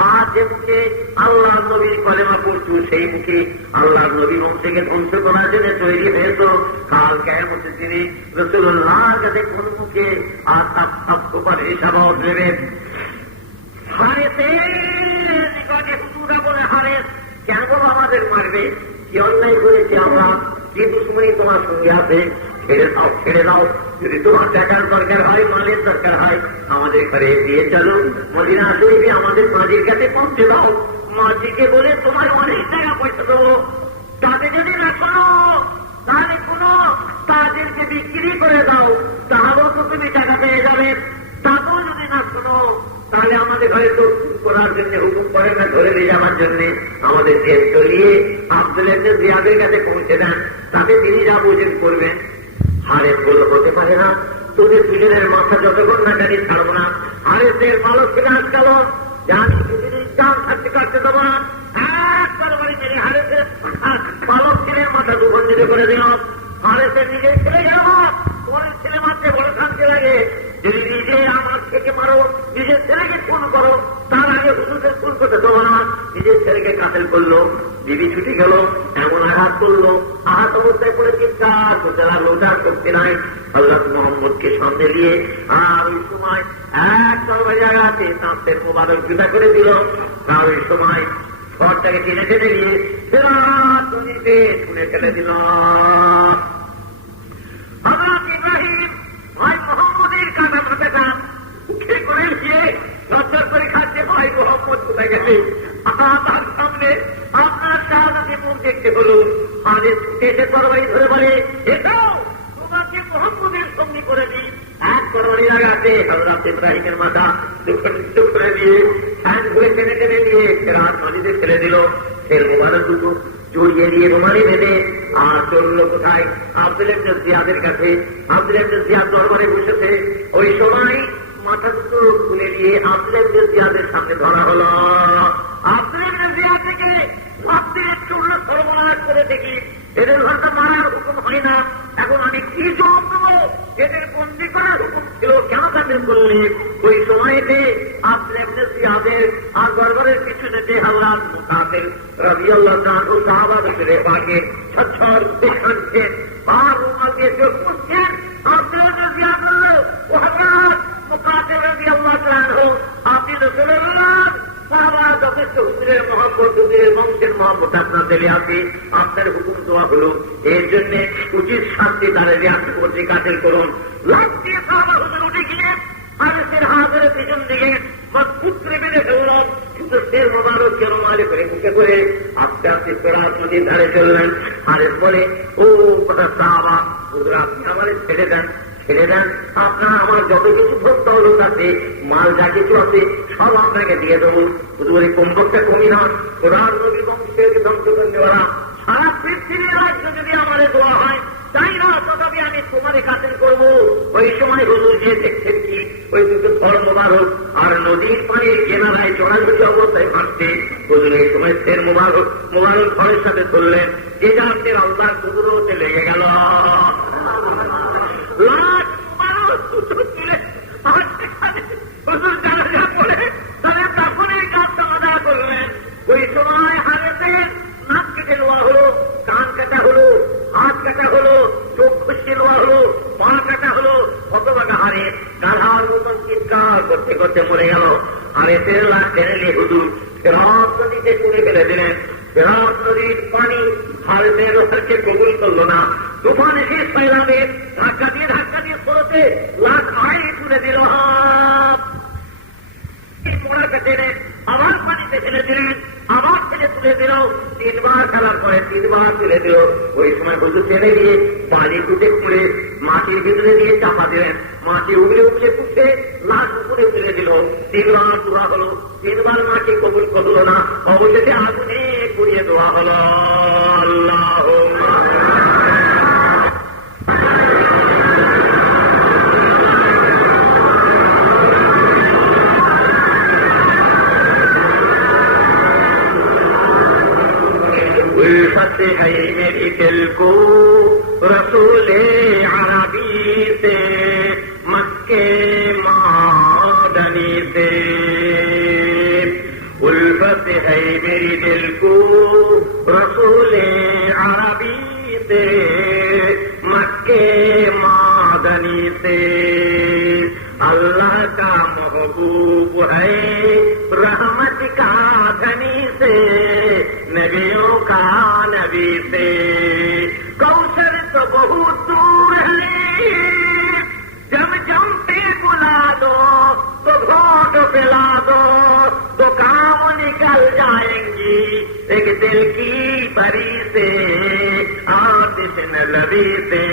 আর যে মুখে আল্লাহ নবীর কলেমা পড়ছু, সেই মুখে আল্লাহ নবী বংশকে ধ্বংস করার জন্য তৈরি হয়েছ। কাল কিয়ামতের দিনে রাসূলুল্লাহর কাছে কোন মুখে আর তার হিসাব দেবেন। হারেসের নিকটে হুজুরা বলে, হারেস কেন আমাদের মারবে? কি অন্যায় করেছি আমরা? কি দুশ্মনী তোমার সঙ্গে আছে? ছেড়ে দাও। যদি তোমার টাকার দরকার হয়, মালের দরকার হয়, আমাদের ঘরে দিয়ে চলো, মদিনা শরীফে আমাদের মাঝির কাছে পৌঁছে দাও। মাঝিকে বলে তোমার অনেক টাকা পয়সা দেবো। তাদের যদি না শোনো তাহলে কোনো তাদেরকে বিক্রি করে দাও, তাহলেও তো তুমি টাকা পেয়ে যাবে। তাকেও যদি না শোনো তাহলে আমাদের ঘরে তো করার জন্য হুকুম করে না, ধরে নিয়ে যাওয়ার জন্য আমাদের জেল চলিয়ে আব্দুল্লাহ ইবনে জিয়াদের কাছে পৌঁছে দেন, তাতে তিনি যা বুঝেন করবেন। হারেস বলল হতে পারে না, তোদের দুজনের মাথা যতক্ষণ না জানি ছাড়বো না। হারেসের পালক থেকে আটকাল, জানি পৃথিবীর চান থাকতে কাটতে দেবো না। এক তরবারি মেরে হারেসের পালক ছেলের মাথা দুখণ্ডিত করে দিল। হারেসের নিজের ছেলে গেল, পরের ছেলে মারতে বলে শান্তি লাগে। যদি নিজে আমার থেকে মারো, নিজের ছেলেকে খুন করো, তার আগে হুজুরকে খুন করতে দেবো না। নিজের ছেলেকে কাতেল করলো, বিবি ছুটে গেল, এমন আঘাত করলো, আঘাত অবস্থায় পড়ে চিৎকার করতে লাগলো, তার করতে নাই। হযরত মুহাম্মদকে সামনে দিয়ে আর ওই সময় এক তরবারি আঘাতে তাঁতের মোবারক জুতা করে দিল। আর ওই সময় ঘরটাকে টেনে টেনে নিয়ে শুনে ফেলে দিল। হযরত ইব্রাহিম ভাই মোহাম্মদের কাটা মাথাটা মুখে করে নিয়ে ঝরঝর করে খাচ্ছে। ভাই মোহাম্মদ কোথায় গেছে? তার সামনে আপনার শাহাদাতে মুখ দেখতে হলো। হারেস এসে তরবারি ধরে বলে, এটাও তোমাকে মোহাম্মদের সঙ্গী করে দিই। এক তরবারি লাগাতে হযরত ইব্রাহিমের মাথা দুঃখিত করে দিয়ে ফ্যান ঘুরে টেনে টেনে নিয়ে রাত নদীতে ফেলে দিল। ফের মোবারক দুটো জড়িয়ে দিয়ে রুমালি বেঁধে আর চলল কোথায়? আব্দুল্লাহ ইবনে জিয়াদের কাছে। আব্দুল্লাহ ইবনে জিয়াদ দরবারে বসেছে। ওই সময় মাথা দুটো খুলে দিয়ে আব্দুল্লাহ ইবনে জিয়াদের সামনে ধরা হলো। আব্দুল্লাহ ইবনে জিয়াদ থেকে ভক্তের চূর্ণ সর্বনাশ করে দেখি এদের ঘরটা মারার হুকুম হয় না। এখন আমি কি জবাব দেবো? এদের বন্দী করার হুকুম ছিল, কেন তাদের করলি? ওই সময়তে আব্দুল্লাহ ইবনে জিয়াদের আর দরবারের পিছনে যে হযরত মুকাতিল রাদিয়াল্লাহু তাআলা সাহাবাদের পাকে ছচ্ছর দেখাচ্ছে আর রুমালকে চোখ মুছছেন। আব্দুল্লাহ ইবনে জিয়াদ বলল, ও হযরত মুকাতিল রাদিয়াল্লাহু তাআলা, আপনি রাসূলুল্লাহ সাহাবা যথেষ্ট হুজুরের মহব্বত, হুজুরের বংশের মহব্বত আপনার দিলে আছে, আপনার হুকুম দেওয়া হলো, এর জন্য উচিত শাস্তি তারা আপনি করতে কাটেল করুন। লাঠি সাহাবা হুজুর উঠে গিয়ে হারেসের হাতের পিছন দিকে মজবুত করে বেঁধে ফেলল। কিন্তু সের মোবারককে রুমালে করে মুখে করে আস্তে আস্তে ফেরাত নদীর ধারে চললেন। হারেস বলে, ও কটা সাহাবা হুজুর, আপনি আমার ছেড়ে দেন, ছেড়ে দেন, আপনার আমার যত কিছু ধন দৌলত আছে, মাল যা কিছু আছে সব আপনাকে দিয়ে দেবো। হুজুর এই কমপক্ষে কমি না, কোরআন নবী বংশের ধ্বংস করে দেওয়া সারা পৃথিবীর রাজ্য যদি আমার দোয়া হয়, তাই না তথাপি আমি তোমারে কাছেন করবো। ওই সময় হুজুর যে দেখছেন কি, ওই দুটো ফল মোবারক আর নদীর পানির কেনারায় চড়াচড়ি অবস্থায় ভাসছে। হুজুর এই সময় ফের মোবারক ঘরের সাথে চললেন, যে যাচ্ছে আল্লাহ কুদরতে লেগে গেল। হুজুর জানাজা পড়ে তাদের কাফনের কাজ সমাধা করলেন। ওই সময় হারেতে নাক কেটে নেওয়া হলো, কান কাটা হলো, হাত কাটা হলো, চোখ খুশিয়ে নেওয়া হলো, পা কাটা হলো। হতভাগা হারে গাধার মতন চিৎকার করতে করতে মরে গেল। হারেতের লাশ টেনে নিয়ে হুজুর ফেরাত নদীতে করে ফেলে দিলেন। ফেরাত নদীর পানি হারেতের লোককে কবুল করল না। তুফান এসে সৈরাবে ধাক্কা দিয়ে পড়তে লাশ আড়ে তুলে দিল। মোড়াকে টেনে আবার পানিতে ফেলে দিলেন, আবার ফেলে তুলে দিল। 3 বার খেলার পরে 3 বার তুলে দিল। ওই সময় হুজুর টেনে দিয়ে বাড়ি টুটে খুঁড়ে মাটির ভিতরে দিয়ে চাপা দিলেন। মাটি উগলে পুষে লাশ উপরে ফেলে দিল। 3 বার দোয়া হলো, 3 বার মাটি কবুল করল না। অবশেষে আগুনে পুড়িয়ে দেওয়া হলো। আল্লাহুম্মা उल्फत है मेरी दिल को रसूले अरबी से, मक्के मादनी से। उल्फत है मेरी दिल को रसूले अरबी से, मक्के मादनी से। अल्लाह का महबूब है रहमत का धनी से, नबियों का नबी से। कौशल तो बहुत दूर है, जम पे बुला दो तो घोट पिला दो तो काम निकल जाएंगी एक दिल की परी से, आतिश नबी से।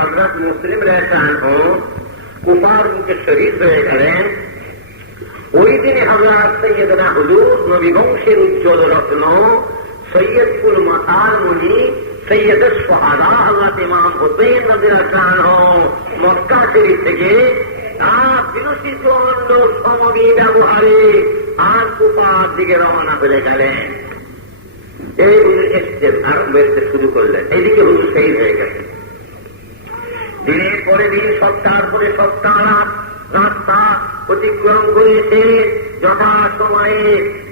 हजरत मुस्लिम रहसान हो कुफार उनके शहीद হয়ে গেলেন। ওই দিনে হযরত সৈয়দনা হুজুর নবী বংশের উজ্জ্বল রত্ন সৈয়দপুর মাতার মণি সৈয়দ সোহাদা হযরত ইমাম হুসাইন রাদিয়াল্লাহু আনহু মক্কা শরীফ থেকে তার বিরোচিত সমবি ব্যবহারে আর কুফার দিকে রওনা হয়ে গেলেন। এই হুজুর এসেছেন, আরম্ভ করতে শুরু করলেন। এইদিকে হুজুর শহীদ হয়ে গেলেন। দিনের পরে দিন, সপ্তাহের পরে সপ্তাহ রাস্তা অতিক্রম করেছে। যথা সময়ে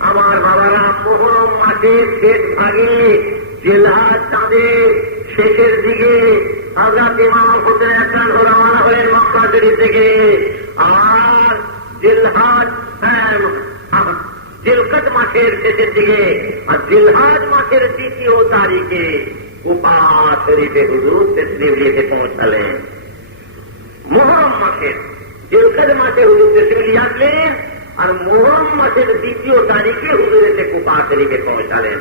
আমার বাবারা মোহরম মাসের শেষ ভাগে জিলহাজ চাঁদের শেষের দিকে হযরত ইমাম হুসাইন রাদিয়াল্লাহু আনহু রওনা হলেন মক্কা শরীফ থেকে। আর জিলকদ মাসের শেষের দিকে আর জিলহাজ মাসের 2য় তারিখে কুফা শরীফে হুজুর তশরিফ নিয়ে পৌঁছালেন। মুহররম মাসের জিলকদ মাসে হুজুর তশরিফ নিয়ে আসলেন আর মুহররম মাসের 2য় তারিখে হুজুর এসে কুফা শরীফে পৌঁছালেন।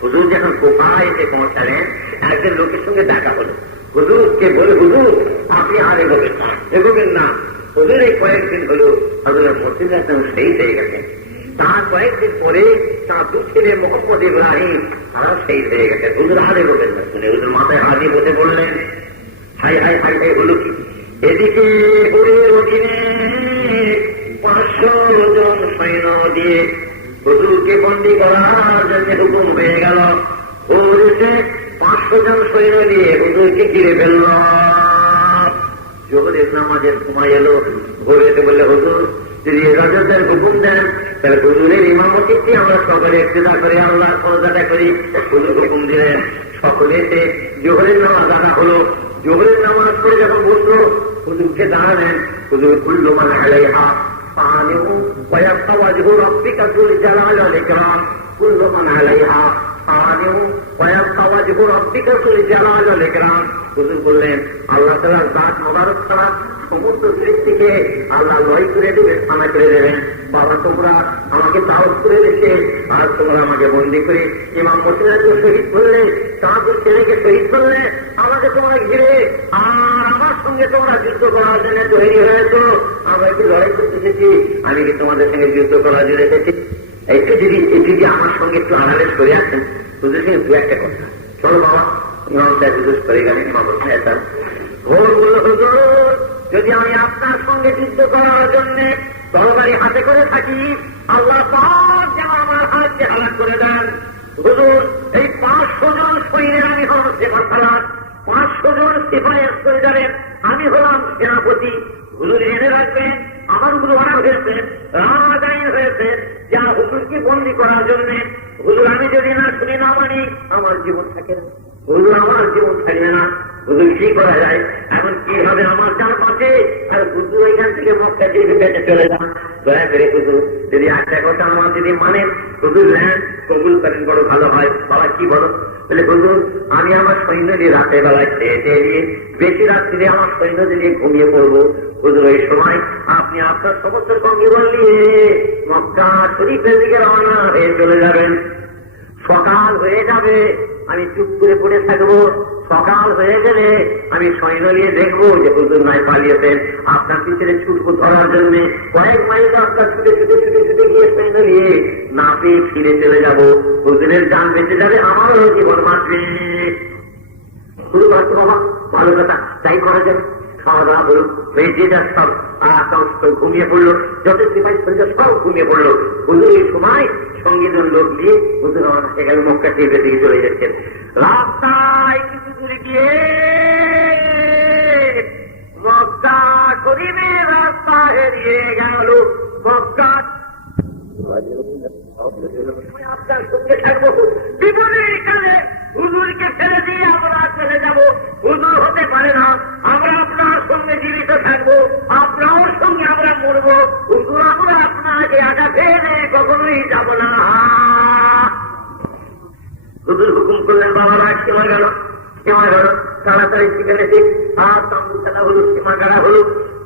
হুজুর যখন কুফা এসে পৌঁছালেন, একজন লোকের সঙ্গে দেখা হলো। হুজুরকে বলে, হুজুর আপনি আর এগোবেন না। হুজুর এই কয়েকদিন হলো হুজুরের মসজিদ একদম শহীদ হয়ে গেছেন। তার কয়েকদিন পরে তার 2 ছেলে মোহাম্মদ ইব্রাহিম তারা শহীদ হয়ে গেছে। হুজুর আর এগোবেন না। শুনে হুজুর মাথায় হাত দিয়ে বসে বললেন, হাই হাই হাই হাই হলো কি? এদিকে হুজুরের অধীনে 500 জন সৈন্য দিয়ে হুজুরকে বন্দী করার জন্য হুকুম হয়ে গেল। হুজুর এসে 500 জন সৈন্য দিয়ে হুজুরকে ঘিরে ফেলল। জোহরের নামাজের সময় এলো। ভোর এসে বললে, হুজুর যদি রাজাদের হুকুম দেন তাহলে হুজুরের ইমামতিতে আমরা সকলে ইক্তেদা করে আল্লাহর ফরজ করি। হুজুর হুকুম দিলেন। সকলে এসে জোহরের নামাজ আদা হলো। জোহরের নামাজ পড়ে যখন বসলো, হুজুরকে দাঁড়ালেন। হুজুর কুল্লু মান আলাইহা ফানিহু ওয়া ইয়াবকা ওয়াজহু রাব্বিকা যুল জালালি ওয়াল ইকরাম। কুল্লু মান আলাইহা ফানিহু ওয়া ইয়াবকা ওয়াজহু রাব্বিকা যুল জালালি ওয়াল ইকরাম। হুজুর বললেন, আল্লাহ তাআলার জাত মোবারক ছাড়া সমস্ত সৃষ্টিকে আল্লাহ লয় করে দেবে, থানা করে দেবেন। বাবা তোমরা আমাকে সাহস করে দিচ্ছে, আর তোমরা আমাকে বন্দি করে ইমাম মসজিদকে শহীদ করলে, তাঁকে ছেলেকে শহীদ করলে, আমাকে তোমরা ঘিরে আর আমার সঙ্গে তোমরা যুদ্ধ করার জন্য তৈরি হয়েছো। আমরা একটু লড়াই করতে এসেছি, আমি কি তোমাদের সঙ্গে যুদ্ধ করার জন্য এসেছি? একটু যদি আমার সঙ্গে একটু আনালিস করে আসেন, তোদের সঙ্গে দু একটা কথা। চলো বাবা, ইমাম সাহেব হুজুর করে গেলেন। ইমাম সাহেব হুজুর, যদি আমি আপনার সঙ্গে যুদ্ধ করার জন্য তরবারি হাতে করে থাকি, আল্লাহ পাক যেন আমার হাতকে হালাক করে দেন। হুজুর, এই 500 জন সৈন্যের আমি হলাম সেনাসালার, 500 জন সিপাহীর সৈন্যের আমি হলাম সেনাপতি। হুজুর জেনে রাখবেন, আমার গুরু মারা হয়েছেন, রাজ আইন হয়েছে, যা হুজুরকে বন্দী করার জন্য। হুজুর আমি যদি না শুনি না মানি, আমার জীবন থাকে না। হুজুর আমার জীবন থাকবে না। হুজুর কি করা যায়? এখন কিভাবে আমার যান বাঁচে? আর হুজুর ওইখান থেকে মক্কা দিয়ে বেঁচে চলে যান। দয়া করে হুজুর যদি একটা কথা আমার যদি মানেন, হুজুর নেন, কবুল করেন, বড় ভালো হয়। বাবা কি বলো? বলে হুজুর আমি আমার সৈন্য দিয়ে রাতের বেলায় খেয়ে দিয়ে বেশি রাত্রি আমার সৈন্য দিয়ে ঘুমিয়ে পড়বো। হুজুর ওই সময় আপনি আপনার সমস্ত সঙ্গীবল নিয়ে মক্কা শরীফের দিকে রওনা হয়ে চলে যাবেন। সকাল হয়ে যাবে, আমি চুপ করে পড়ে থাকবো। সকাল হয়ে গেলে আমি সৈন্য নিয়ে দেখবো যে হুজুর নাই পালিয়েছেন। আপনার পিছনে ছুটবো ধরার জন্য, কয়েক মাইল রাস্তা ছুটে ছুটে ছুটে ছুটে গিয়ে সৈন্য নিয়ে না পেয়ে ফিরে চলে যাবো। হুজুরের জান বেঁচে যাবে, আমারও জীবন বাঁচবে। শুরু করছো বাবা, ভালো কথা, তাই করা যাবে। খাওয়া দাওয়া করুন, যে যার সব ঘুমিয়ে পড়লো, যত সিপাহী সব ঘুমিয়ে পড়লো। হুজুর এই সময় সঙ্গীজন লোক দিয়ে হুজুর আমার হাতে গেল মক্কা থেকে দিয়ে চলে যাচ্ছেন। রাস্তায় কিছু দূরে গিয়ে মক্কা শরীফের রাস্তা এড়িয়ে গেল। মক্কা আপনার সঙ্গে থাকবো, জীবনের কালে হুজুরকে ফেলে দিয়ে আমরা চলে যাবো। হুজুর হতে পারে না, আমরা আপনার সঙ্গে জীবিত থাকবো, আপনার সঙ্গে আমরা মরবো। হুজুর আমরা আপনাকে আঘাত ফেলে কখনোই যাব না। হুজুর হুকুম করলেন, বাবারা সীমা গেল, সীমা গেল, তাড়াতাড়ি সেখানে আর তাম্বু খেলা হলো, সীমা গাড়া হলো।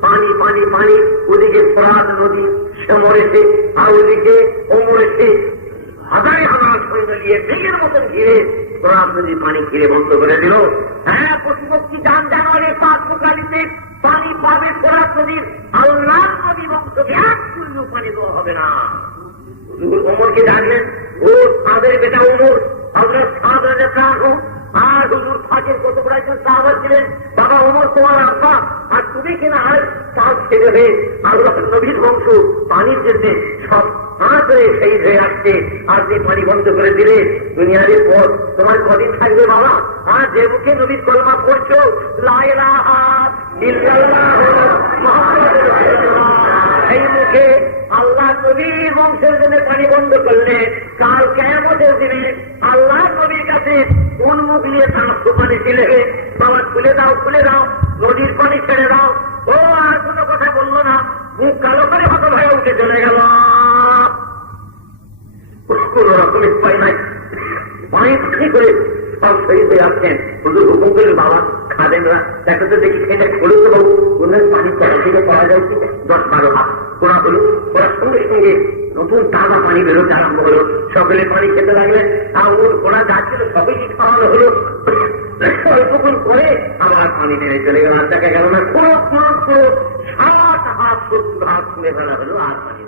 পানি পানি পানি, ওদিকে ফরাত নদী সে মরেছে, আর ওদিকে ও মরেছে। হাজারে হাজার সৈন্য গিয়ে মেঘের মতন ঘিরে ফরাত নদী পানি ঘিরে বন্ধ করে দিল। হ্যাঁ, পশুপক্ষী যান জানোয়ারের পাঁচ প্রকারিতে পানি পাবে ফরাত নদীর। আল্লাহ নদী বংশকে এক শূন্য পানি দেওয়া হবে না। ওমরকে ডাকলেন, ও তাদের বেটা ওমর, আমরা সাধারণের প্রাণ হোক। আর হুজুর ফাঁকের কত প্রায়জন সাহাবা ছিলেন। বাবা ওমর তোমার আব্বা, আর তুমি কিনা আর কাজ ছেড়ে হয়ে আল্লাহ নবীর বংশ পানির জন্য সব হাত হয়ে সেই হয়ে আসছে। আর যে পানি বন্ধ করে দিলে দুনিয়ার পর তোমার কদিন থাকবে বাবা? আর যে মুখে নবীর কলমা পড়ছো, লা ইলাহা ইল্লাল্লাহ মুহাম্মাদুর রাসূলুল্লাহ, এই মুখে আল্লাহ নবীর বংশের জন্য পানি বন্ধ করলে কাল কিয়ামতের দিনে আল্লাহ নবীর কাছে কোন মুখ নিয়ে তার পানি দিলে? বাবা খুলে দাও, খুলে দাও, নদীর পানি ছেড়ে দাও। ও আর কোনো কথা বললো না, মুখ কালো করে হত ভয়ে উঠে চলে গেল। কোন রকমের উপায় নাই, পানি পানি করে সব শহীদ হয়ে আসছেন। হুজুর হুকুম করলেন, বাবা খাবেন না, দেখো তো দেখি খেলে খোলো তো বাবু। ওনার পানি তলা থেকে পাওয়া যাচ্ছে 10-12 হাত কোনা হলো। ওরা সঙ্গে সঙ্গে নতুন তাজা পানি বেরোতে আরম্ভ হলো। সকলে পানি খেতে লাগলেন, আর ওর কোনা যাচ্ছিল সবাইকে খাওয়ানো হলো। অল্পক্ষণ করে আবার পানি নেমে চলে গেল। আর দেখা গেল না, পুরো পুরো পুরো 60 হাত 70 হাত খুলে ফেলা হলো, আর পানি